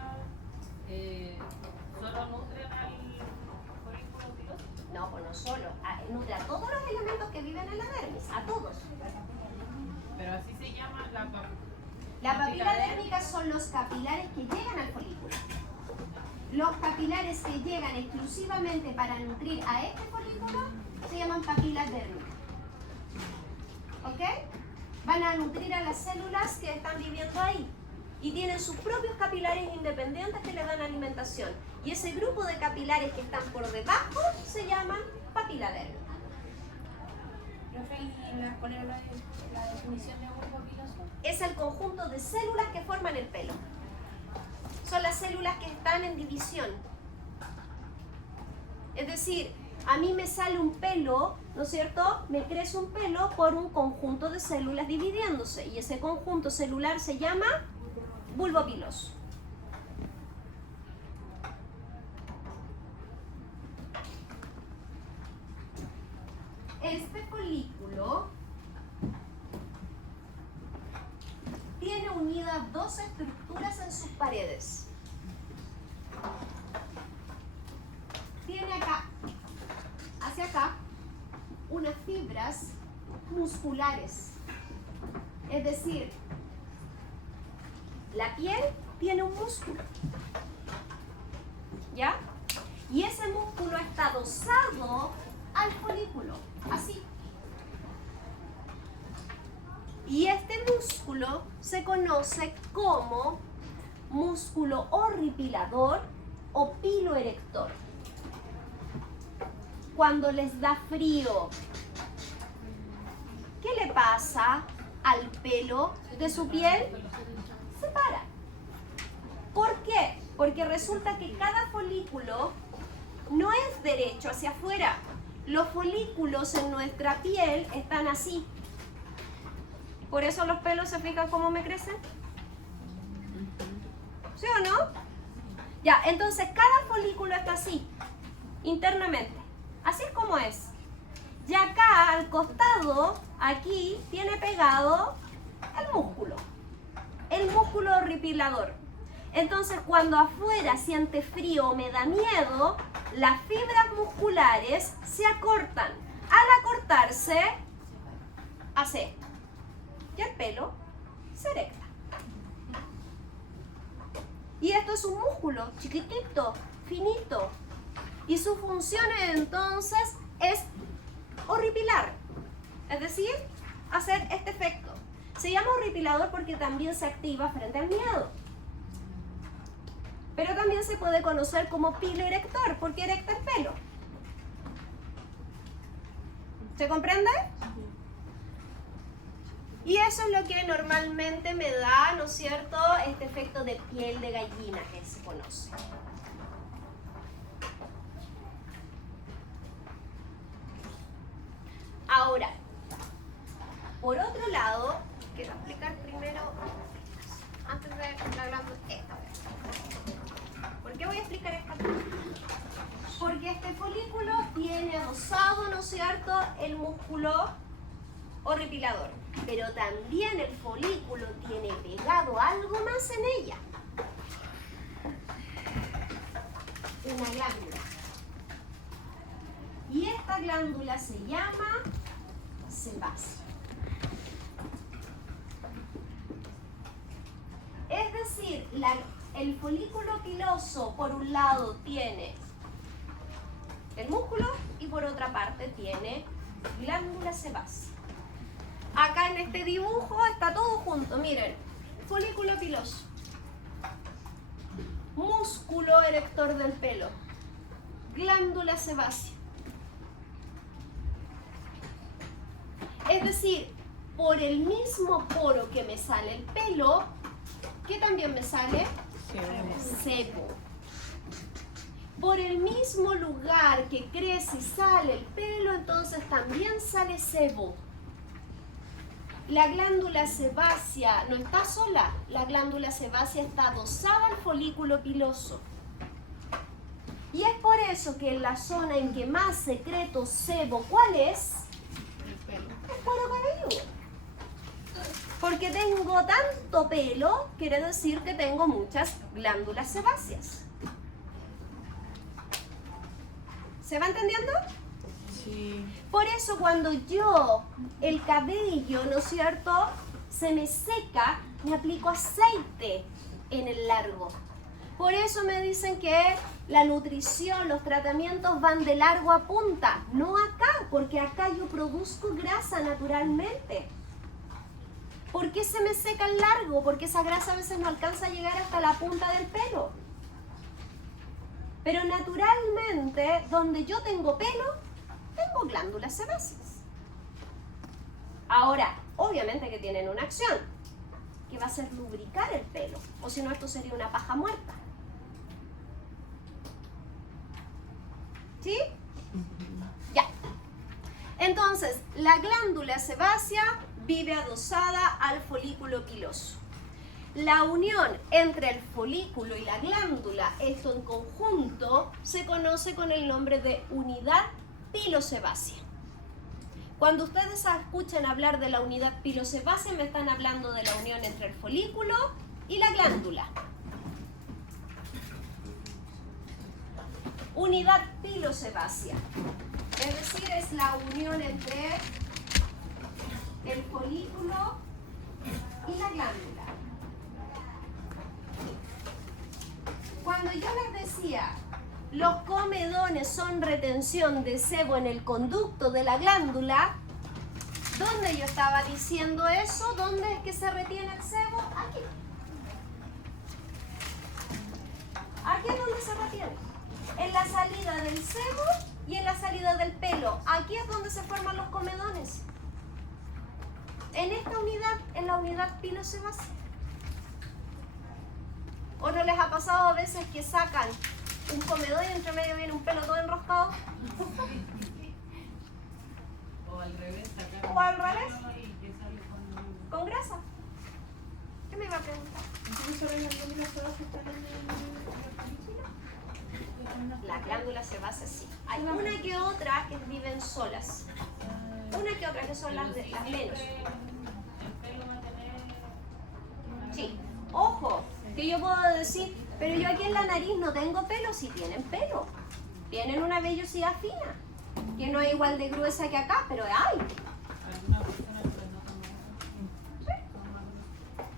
solo nutren al folículo piloso. No, pues no solo. Nutre a todos los elementos que viven en la dermis, a todos. Pero así se llama La papila dérmica son los capilares que llegan al folículo. Los capilares que llegan exclusivamente para nutrir a este folículo se llaman papilas dérmicas. ¿Ok? Van a nutrir a las células que están viviendo ahí y tienen sus propios capilares independientes que le dan alimentación. Y ese grupo de capilares que están por debajo se llaman papila dérmica. Profe, ¿y cuál era la definición de bulbo piloso? Es el conjunto de células que forman el pelo. Son las células que están en división. Es decir, a mí me sale un pelo, ¿no es cierto? Me crece un pelo por un conjunto de células dividiéndose y ese conjunto celular se llama bulbo piloso. Este folículo tiene unidas dos estructuras en sus paredes. Tiene acá, hacia acá, unas fibras musculares. Es decir, la piel tiene un músculo. ¿Ya? Y ese músculo está adosado al folículo, así. Y este músculo se conoce como músculo horripilador o piloerector. Cuando les da frío, ¿qué le pasa al pelo de su piel? Se para. ¿Por qué? Porque resulta que cada folículo no es derecho hacia afuera. Los folículos en nuestra piel están así. Por eso los pelos, ¿se fijan cómo me crecen? ¿Sí o no? Ya, entonces cada folículo está así, internamente. Así es como es. Y acá, al costado, aquí, tiene pegado el músculo horripilador. Entonces, cuando afuera siente frío o me da miedo, las fibras musculares se acortan. Al acortarse, hace esto. Y el pelo se erecta. Y esto es un músculo chiquitito, finito. Y su función entonces es horripilar. Es decir, hacer este efecto. Se llama horripilador porque también se activa frente al miedo. Pero también se puede conocer como piloerector porque erecta el pelo. ¿Se comprende? Y eso es lo que normalmente me da, ¿no es cierto?, este efecto de piel de gallina que se conoce. Ahora, por otro lado, quiero explicar primero, antes de hablar de esta vez. ¿Por qué voy a explicar esta? Porque este folículo tiene adosado, ¿no es cierto?, el músculo horripilador. Pero también el folículo tiene pegado algo más en ella. Una glándula. Y esta glándula se llama sebáceo. Es decir, el folículo piloso por un lado tiene el músculo y por otra parte tiene glándula sebácea. Acá en este dibujo está todo junto, miren, folículo piloso, músculo erector del pelo, glándula sebácea. Es decir, por el mismo poro que me sale el pelo, ¿qué también me sale? Sebo. Por el mismo lugar que crece y sale el pelo, entonces también sale sebo. La glándula sebácea no está sola, la glándula sebácea está adosada al folículo piloso. Y es por eso que en la zona en que más secreto sebo, ¿cuál es? El cuero cabelludo. Porque tengo tanto pelo, quiere decir que tengo muchas glándulas sebáceas. ¿Se va entendiendo? Sí. Por eso cuando yo, el cabello, ¿no es cierto?, se me seca, me aplico aceite en el largo. Por eso me dicen que la nutrición, los tratamientos van de largo a punta, no acá, porque acá yo produzco grasa naturalmente. ¿Por qué se me seca el largo? Porque esa grasa a veces no alcanza a llegar hasta la punta del pelo. Pero naturalmente, donde yo tengo pelo, tengo glándulas sebáceas. Ahora, obviamente que tienen una acción, que va a ser lubricar el pelo, o si no esto sería una paja muerta. ¿Sí? Ya. Entonces, la glándula sebácea vive adosada al folículo piloso. La unión entre el folículo y la glándula, esto en conjunto, se conoce con el nombre de unidad pilosebácea. Cuando ustedes escuchan hablar de la unidad pilosebácea, me están hablando de la unión entre el folículo y la glándula. Unidad pilosebácea, es decir, es la unión entre el folículo y la glándula. Cuando yo les decía, los comedones son retención de sebo en el conducto de la glándula, ¿dónde yo estaba diciendo eso? ¿Dónde es que se retiene el sebo? Aquí. Aquí es donde se retiene. En la salida del sebo y en la salida del pelo. Aquí es donde se forman los comedones. En esta unidad, en la unidad pilosebácea. ¿O no les ha pasado a veces que sacan un comedón y entre medio viene un pelo todo enroscado? O al revés, sacar ¿O al revés? y que sale ¿Con grasa? ¿Qué me iba a preguntar? Las glándulas sebáceas sí. Hay una que otra que viven solas. Una que otra que son las menos. el pelo va a tener... Sí. Ojo, que yo puedo decir, pero yo aquí en la nariz no tengo pelo. Sí tienen pelo. Tienen una vellosidad fina, que no es igual de gruesa que acá, pero hay. Alguna persona que no toma...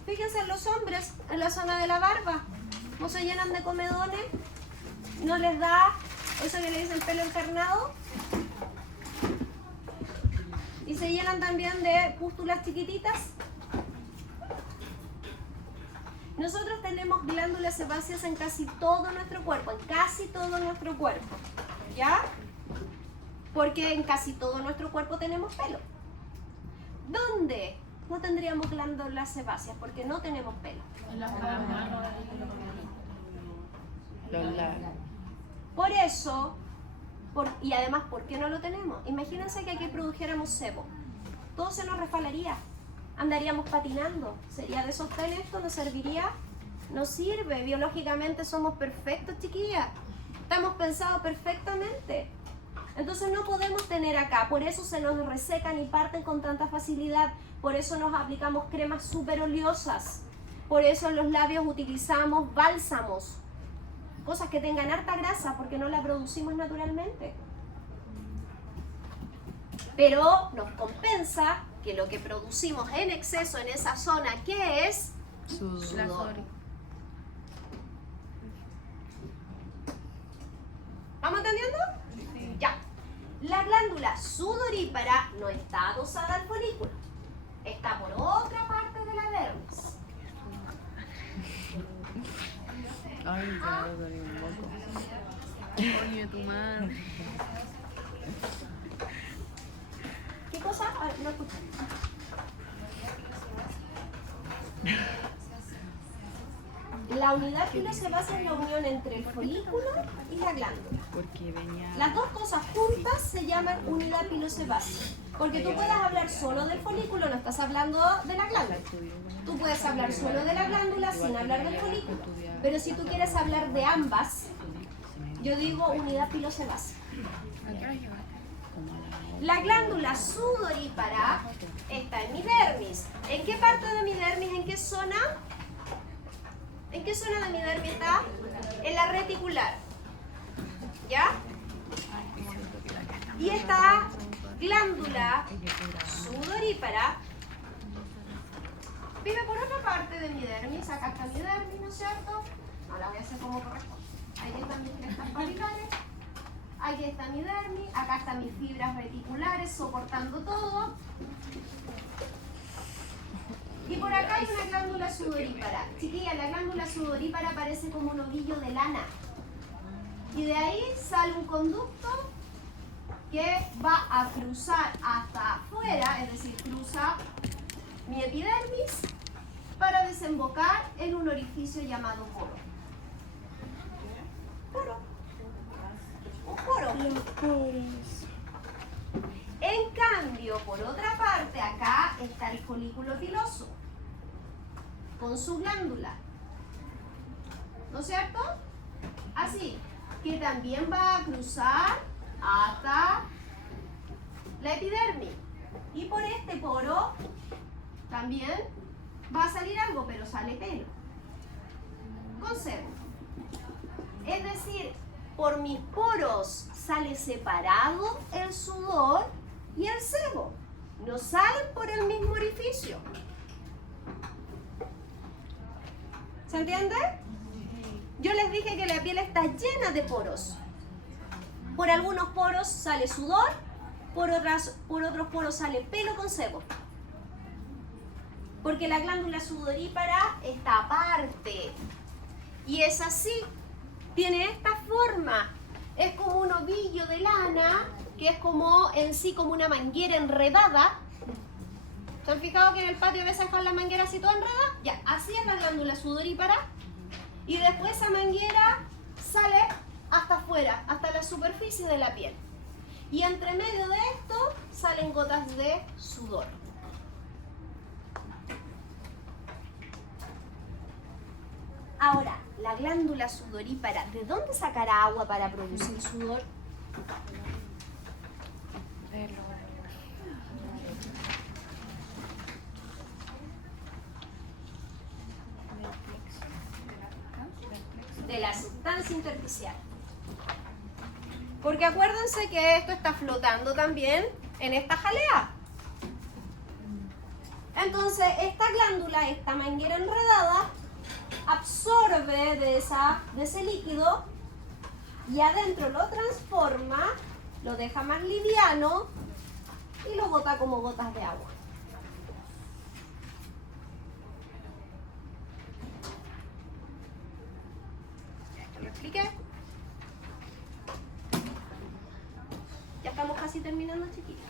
Fíjense en los hombres, en la zona de la barba, no se llenan de comedones, no les da eso que le dicen pelo encarnado, y se llenan también de pústulas chiquititas. Nosotros tenemos glándulas sebáceas en casi todo nuestro cuerpo, ¿ya? Porque en casi todo nuestro cuerpo tenemos pelo. ¿Dónde no tendríamos glándulas sebáceas? Porque no tenemos pelo. Los labios. Por eso, y además, ¿por qué no lo tenemos? Imagínense que aquí produjéramos sebo. Todo se nos resbalaría. Andaríamos patinando. ¿Sería de sostén esto? ¿Nos serviría? No sirve. Biológicamente somos perfectos, chiquillas. Estamos pensados perfectamente. Entonces no podemos tener acá. Por eso se nos resecan y parten con tanta facilidad. Por eso nos aplicamos cremas súper oleosas. Por eso en los labios utilizamos bálsamos. Cosas que tengan harta grasa porque no la producimos naturalmente. Pero nos compensa que lo que producimos en exceso en esa zona, ¿qué es? Sudor. ¿Vamos entendiendo? Sí. Ya. La glándula sudorípara no está adosada al folículo. Está por otra parte de la dermis. Ay, ya me dolí un poco. Oye, tu madre. ¿Qué cosa? A ver, no escuché. La unidad pilosebácea es la unión entre el folículo y la glándula. Porque venía. Las dos cosas juntas se llaman unidad pilosebácea. Porque tú puedes hablar solo del folículo, no estás hablando de la glándula. Tú puedes hablar solo de la glándula sin hablar del folículo. Pero si tú quieres hablar de ambas, yo digo unidad pilosebácea. La glándula sudorípara está en mi dermis. ¿En qué parte de mi dermis? ¿En qué zona? ¿En qué zona de mi dermis está? En la reticular. ¿Ya? Y esta glándula sudorípara vive por otra parte de mi dermis. Acá está mi dermis, ¿no es cierto? Ahora voy a hacer como corresponde. Ahí están mis crestas papilares. Aquí está mi dermis. Acá están mis fibras reticulares soportando todo. Y por acá hay una glándula sudorípara. Chiquilla, la glándula sudorípara parece como un ovillo de lana. Y de ahí sale un conducto que va a cruzar hasta afuera, es decir, cruza mi epidermis para desembocar en un orificio llamado poro. Poro. Un poro. En cambio, por otra parte, acá está el folículo piloso con su glándula. ¿No es cierto? Así, que también va a cruzar hasta la epidermis. Y por este poro también va a salir algo, pero sale pelo. Con sebo. Es decir, por mis poros sale separado el sudor y el sebo. No salen por el mismo orificio. ¿Se entiende? Yo les dije que la piel está llena de poros. Por algunos poros sale sudor, por otros poros sale pelo con sebo. Porque la glándula sudorípara está aparte. Y es así. Tiene esta forma. Es como un ovillo de lana, que es como en sí como una manguera enredada. ¿Se han fijado que en el patio a veces dejan la manguera así toda enredada? Ya, así es la glándula sudorípara. Y después esa manguera sale hasta afuera, hasta la superficie de la piel. Y entre medio de esto salen gotas de sudor. Ahora, la glándula sudorípara, ¿de dónde sacará agua para producir sudor? De la sustancia intersticial. Porque acuérdense que esto está flotando también en esta jalea. Entonces, esta glándula, esta manguera enredada, absorbe de ese líquido y adentro lo transforma, lo deja más liviano y lo bota como gotas de agua. ¿Esto lo expliqué? Ya estamos casi terminando, chiquitas.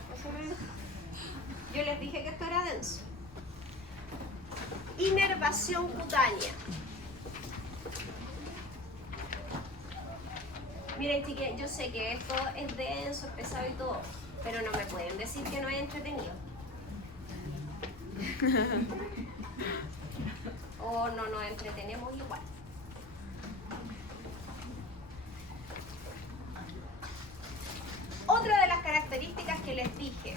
Yo les dije que esto era denso. Inervación cutánea. Miren, chiquillas, yo sé que esto es denso, es pesado y todo, pero no me pueden decir que no es entretenido. O no nos entretenemos igual. Otra de las características que les dije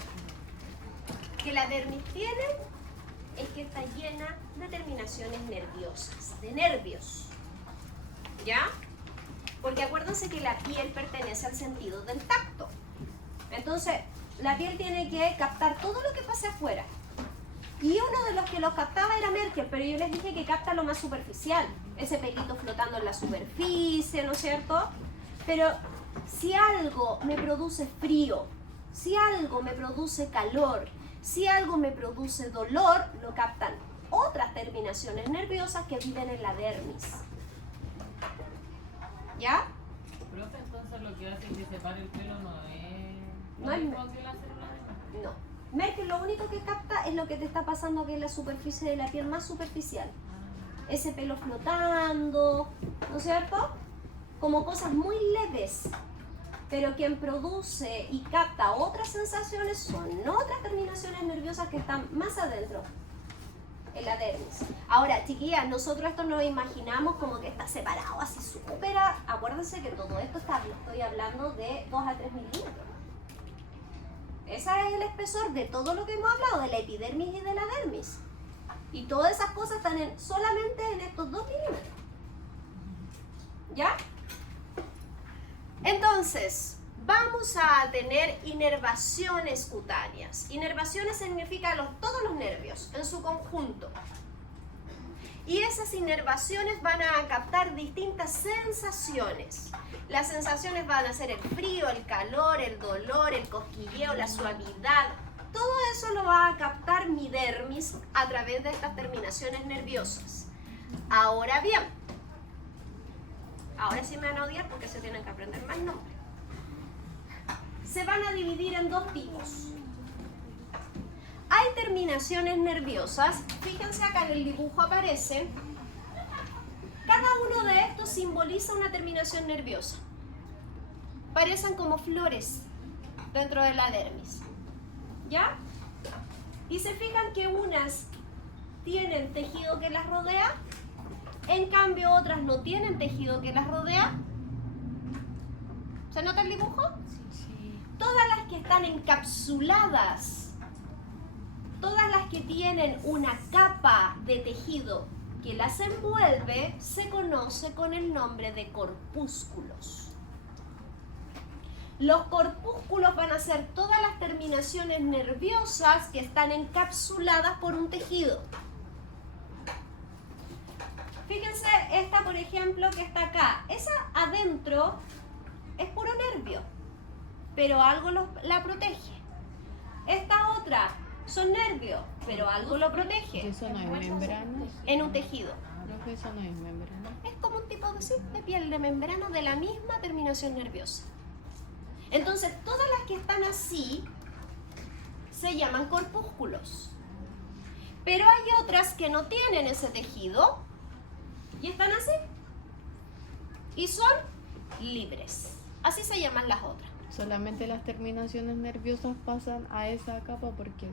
que la dermis tiene es que está llena de terminaciones nerviosas, de nervios. ¿Ya? Porque acuérdense que la piel pertenece al sentido del tacto. Entonces, la piel tiene que captar todo lo que pasa afuera. Y uno de los que los captaba era Merkel, pero yo les dije que capta lo más superficial. Ese pelito flotando en la superficie, ¿no es cierto? Pero si algo me produce frío, si algo me produce calor, si algo me produce dolor, lo captan otras terminaciones nerviosas que viven en la dermis. ¿Ya? Profe, entonces lo que hace que separe el pelo no es No es mismo que la célula de No. Merkel lo único que capta es lo que te está pasando aquí en la superficie de la piel más superficial. Ese pelo flotando, ¿no es cierto? Como cosas muy leves. Pero quien produce y capta otras sensaciones son otras terminaciones nerviosas que están más adentro, en la dermis. Ahora, chiquillas, nosotros esto nos imaginamos como que está separado así súper. Acuérdense que todo esto estoy hablando de 2 a 3 milímetros. Ese es el espesor de todo lo que hemos hablado, de la epidermis y de la dermis. Y todas esas cosas están solamente en estos 2 milímetros. ¿Ya? Entonces, vamos a tener inervaciones cutáneas. Inervaciones significa todos los nervios en su conjunto. Y esas inervaciones van a captar distintas sensaciones. Las sensaciones van a ser el frío, el calor, el dolor, el cosquilleo, la suavidad. Todo eso lo va a captar mi dermis a través de estas terminaciones nerviosas. Ahora bien, ahora sí me van a odiar porque se tienen que aprender más nombres. Se van a dividir en 2 tipos. Hay terminaciones nerviosas, fíjense acá en el dibujo aparece, cada uno de estos simboliza una terminación nerviosa. Parecen como flores dentro de la dermis. ¿Ya? Y se fijan que unas tienen tejido que las rodea, en cambio otras no tienen tejido que las rodea. ¿Se nota el dibujo? Sí. Todas las que están encapsuladas, todas las que tienen una capa de tejido que las envuelve, se conoce con el nombre de corpúsculos. Los corpúsculos van a ser todas las terminaciones nerviosas que están encapsuladas por un tejido. Fíjense, esta por ejemplo que está acá, esa adentro es puro nervio, pero algo la protege. Esta otra son nervios, pero algo lo protege Eso no es membrana. en un tejido. Creo que eso no es membrana. Es como un tipo de piel de membrana de la misma terminación nerviosa. Entonces, todas las que están así se llaman corpúsculos. Pero hay otras que no tienen ese tejido y están así. Y son libres. Así se llaman las otras. Solamente las terminaciones nerviosas pasan a esa capa porque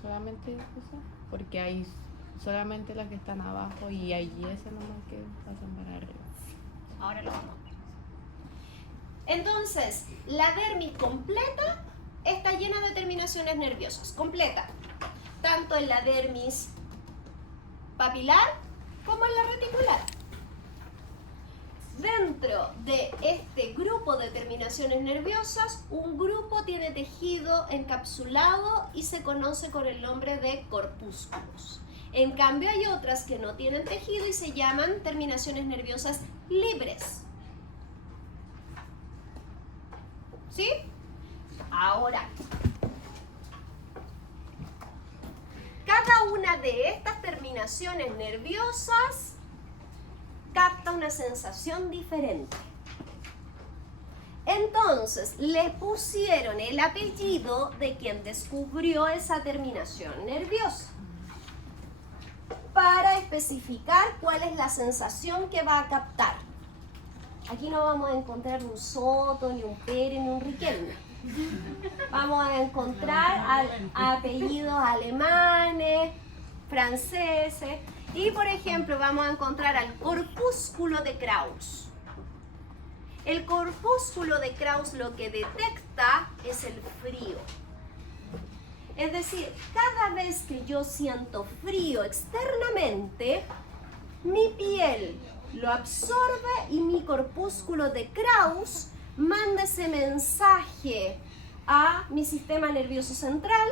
solamente esa, porque hay solamente las que están abajo y allí esas nomás que pasan para arriba. Ahora lo vamos a ver. Entonces, la dermis completa está llena de terminaciones nerviosas, completa, tanto en la dermis papilar como en la reticular. Dentro de este grupo de terminaciones nerviosas, un grupo tiene tejido encapsulado y se conoce con el nombre de corpúsculos. En cambio, hay otras que no tienen tejido y se llaman terminaciones nerviosas libres. ¿Sí? Ahora, cada una de estas terminaciones nerviosas capta una sensación diferente. Entonces, le pusieron el apellido de quien descubrió esa terminación nerviosa para especificar cuál es la sensación que va a captar. Aquí no vamos a encontrar un Soto, ni un Pérez, ni un Riquelme. Vamos a encontrar apellidos alemanes, franceses. Y, por ejemplo, vamos a encontrar al corpúsculo de Krauss. El corpúsculo de Krauss lo que detecta es el frío. Es decir, cada vez que yo siento frío externamente, mi piel lo absorbe y mi corpúsculo de Krauss manda ese mensaje a mi sistema nervioso central,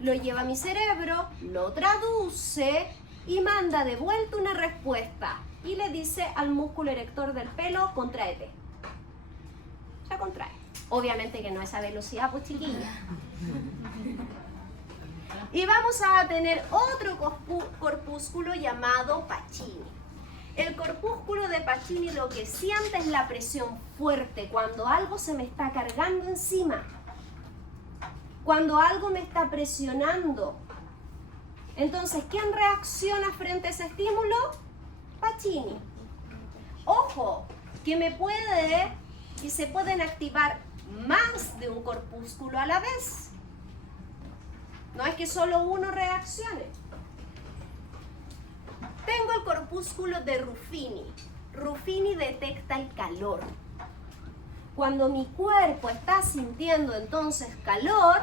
lo lleva a mi cerebro, lo traduce y manda de vuelta una respuesta y le dice al músculo erector del pelo, contráete. Se contrae. Obviamente que no a esa velocidad, pues chiquilla. Y vamos a tener otro corpúsculo llamado Pacini. El corpúsculo de Pacini lo que siente es la presión fuerte, cuando algo se me está cargando encima, cuando algo me está presionando. Entonces, ¿quién reacciona frente a ese estímulo? Pacini. Ojo, que se pueden activar más de un corpúsculo a la vez. No es que solo uno reaccione. Tengo el corpúsculo de Ruffini. Ruffini detecta el calor. Cuando mi cuerpo está sintiendo entonces calor,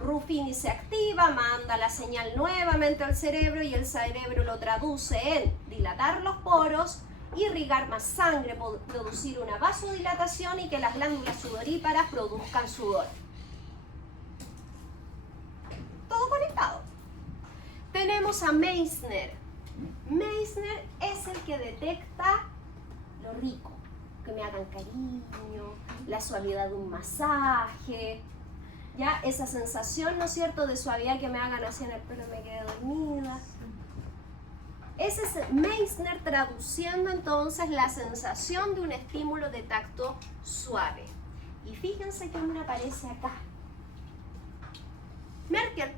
Ruffini se activa, manda la señal nuevamente al cerebro y el cerebro lo traduce en dilatar los poros, irrigar más sangre, producir una vasodilatación y que las glándulas sudoríparas produzcan sudor. Todo conectado. Tenemos a Meissner. Meissner es el que detecta lo rico, que me hagan cariño, la suavidad de un masaje, ya esa sensación, ¿no es cierto?, de suavidad que me hagan así en el pelo y me quede dormida. Ese es Meissner traduciendo entonces la sensación de un estímulo de tacto suave. Y fíjense que uno aparece acá. Merkel.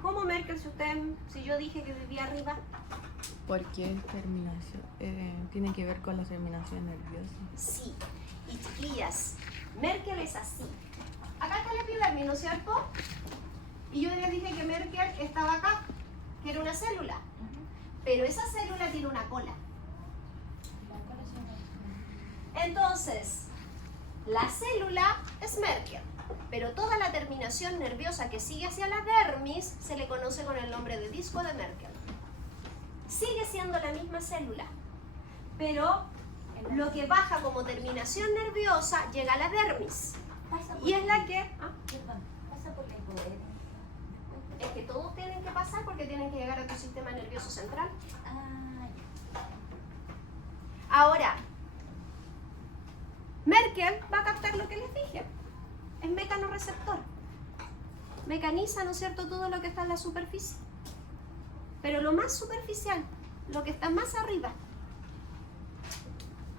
¿Cómo Merkel si yo dije que vivía arriba? Porque es terminación, tiene que ver con la terminación nerviosa. Sí. Y chiquillas, Merkel es así. Acá está la epidermis, ¿no es cierto? Y yo les dije que Merkel estaba acá, que era una célula. Pero esa célula tiene una cola. Entonces, la célula es Merkel, pero toda la terminación nerviosa que sigue hacia la dermis se le conoce con el nombre de disco de Merkel. Sigue siendo la misma célula, pero lo que baja como terminación nerviosa llega a la dermis. Y es la que... Pasa por la hipodermis. Es que todos tienen que pasar porque tienen que llegar a tu sistema nervioso central. Ahora, Merkel va a captar lo que les dije. Es mecanorreceptor. Mecaniza, ¿no es cierto?, todo lo que está en la superficie. Pero lo más superficial, lo que está más arriba.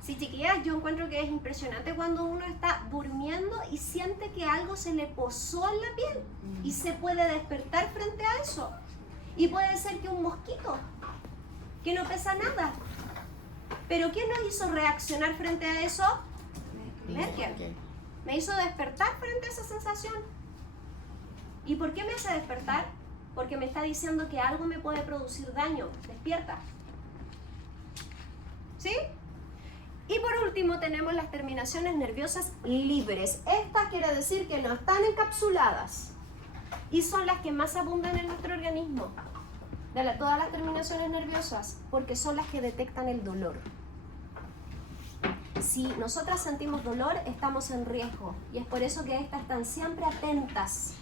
Sí, chiquillas, yo encuentro que es impresionante cuando uno está durmiendo y siente que algo se le posó en la piel y se puede despertar frente a eso. Y puede ser que un mosquito, que no pesa nada. Pero ¿quién nos hizo reaccionar frente a eso? Merkel. Me hizo despertar frente a esa sensación. ¿Y por qué me hace despertar? Porque me está diciendo que algo me puede producir daño. Despierta. ¿Sí? Y por último tenemos las terminaciones nerviosas libres. Estas quiere decir que no están encapsuladas y son las que más abundan en nuestro organismo. De todas las terminaciones nerviosas, porque son las que detectan el dolor. Si nosotras sentimos dolor, estamos en riesgo y es por eso que estas están siempre atentas.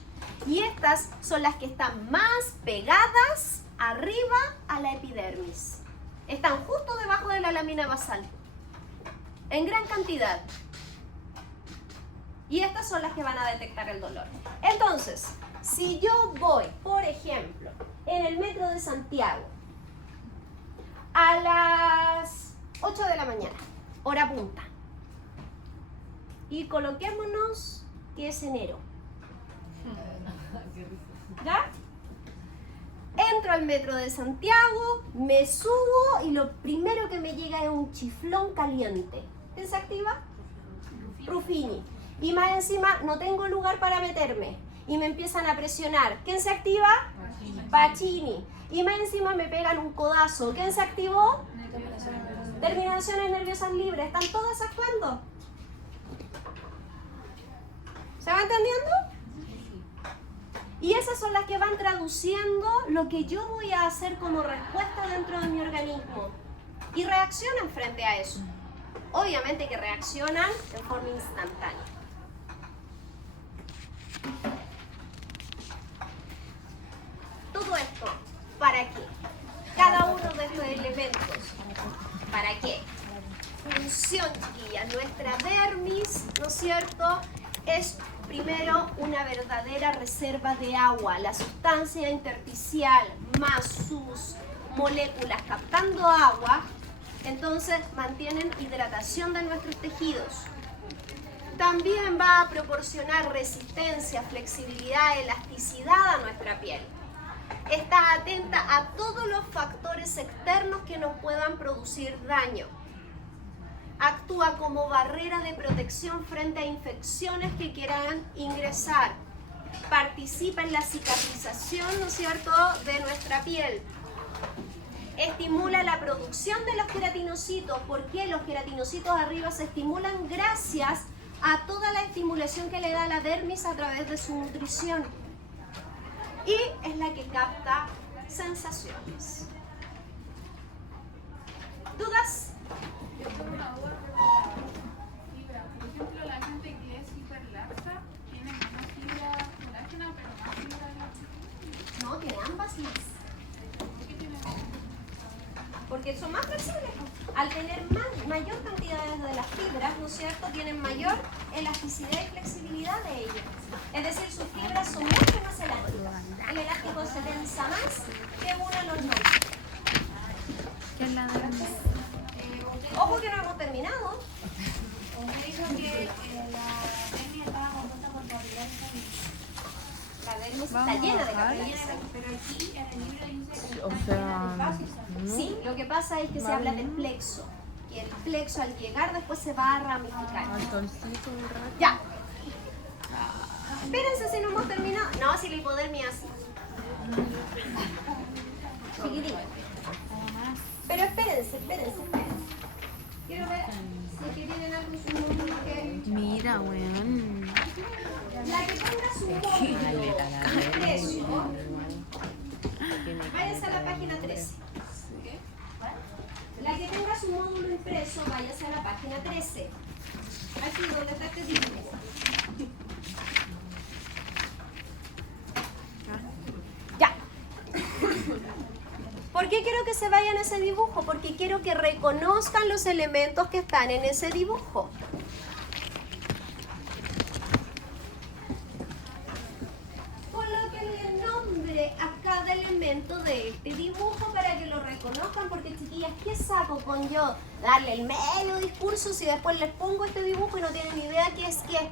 Y estas son las que están más pegadas arriba a la epidermis. Están justo debajo de la lámina basal, en gran cantidad. Y estas son las que van a detectar el dolor. Entonces, si yo voy, por ejemplo, en el metro de Santiago, a las 8 de la mañana, hora punta, y coloquémonos que es enero, ¿ya? Entro al metro de Santiago, me subo y lo primero que me llega es un chiflón caliente. ¿Quién se activa? Ruffini. Y más encima no tengo lugar para meterme y me empiezan a presionar. ¿Quién se activa? Pacini. Y más encima me pegan un codazo. ¿Quién se activó? Terminaciones nerviosas libres. ¿Están todas actuando? ¿Se va entendiendo? Y esas son las que van traduciendo lo que yo voy a hacer como respuesta dentro de mi organismo. Y reaccionan frente a eso. Obviamente que reaccionan en forma instantánea. Todo esto, ¿para qué? Cada uno de estos elementos, ¿para qué? Función, chiquillas. Nuestra dermis, ¿no es cierto?, es primero una verdadera reserva de agua. La sustancia intersticial más sus moléculas captando agua, entonces mantienen hidratación de nuestros tejidos. También va a proporcionar resistencia, flexibilidad, elasticidad a nuestra piel. Está atenta a todos los factores externos que nos puedan producir daño. Actúa como barrera de protección frente a infecciones que quieran ingresar. Participa en la cicatrización, ¿no es cierto?, de nuestra piel. Estimula la producción de los queratinocitos. ¿Por qué? Los queratinocitos arriba se estimulan gracias a toda la estimulación que le da la dermis a través de su nutrición. Y es la que capta sensaciones. ¿Dudas? Yo tengo una duda con la fibra. Por ejemplo, la gente que es hiperlaxa tiene menos fibra colágena, pero más fibra láctea. No, tiene ambas más. ¿Por qué tiene Porque son más flexibles. Al tener mayor cantidad de las fibras, ¿no es cierto?, tienen mayor elasticidad y flexibilidad de ellas. Es decir, sus fibras son mucho más elásticas. El elástico se tensa más que uno normal. ¿Qué es la dermis? Ojo que no hemos terminado. Me dijo que la dermis estaba compuesta por capilares sanguíneos. La dermis está llena de capilares. Pero aquí en el libro dice que O sea, ¿no? Sí, lo que pasa es que se habla del plexo. Y el plexo al llegar después se va a ramificar. Al solcito un rato. Ya. Espérense si no hemos terminado. No, si la hipodermia sí. Chiquitín. Pero espérense. Quiero ver si es que tienen algo en su módulo que... Mira, weón. La que tenga su módulo impreso, váyase a la página 13. La que tenga su módulo impreso, váyase a la página 13. Aquí donde está este dibujo. Ya. ¿Por qué quiero que se vayan a ese dibujo? Porque quiero que reconozcan los elementos que están en ese dibujo. Colóquenle el nombre a cada elemento de este dibujo para que lo reconozcan, porque chiquillas, ¿qué saco con yo darle el medio discurso si después les pongo este dibujo y no tienen idea qué es qué?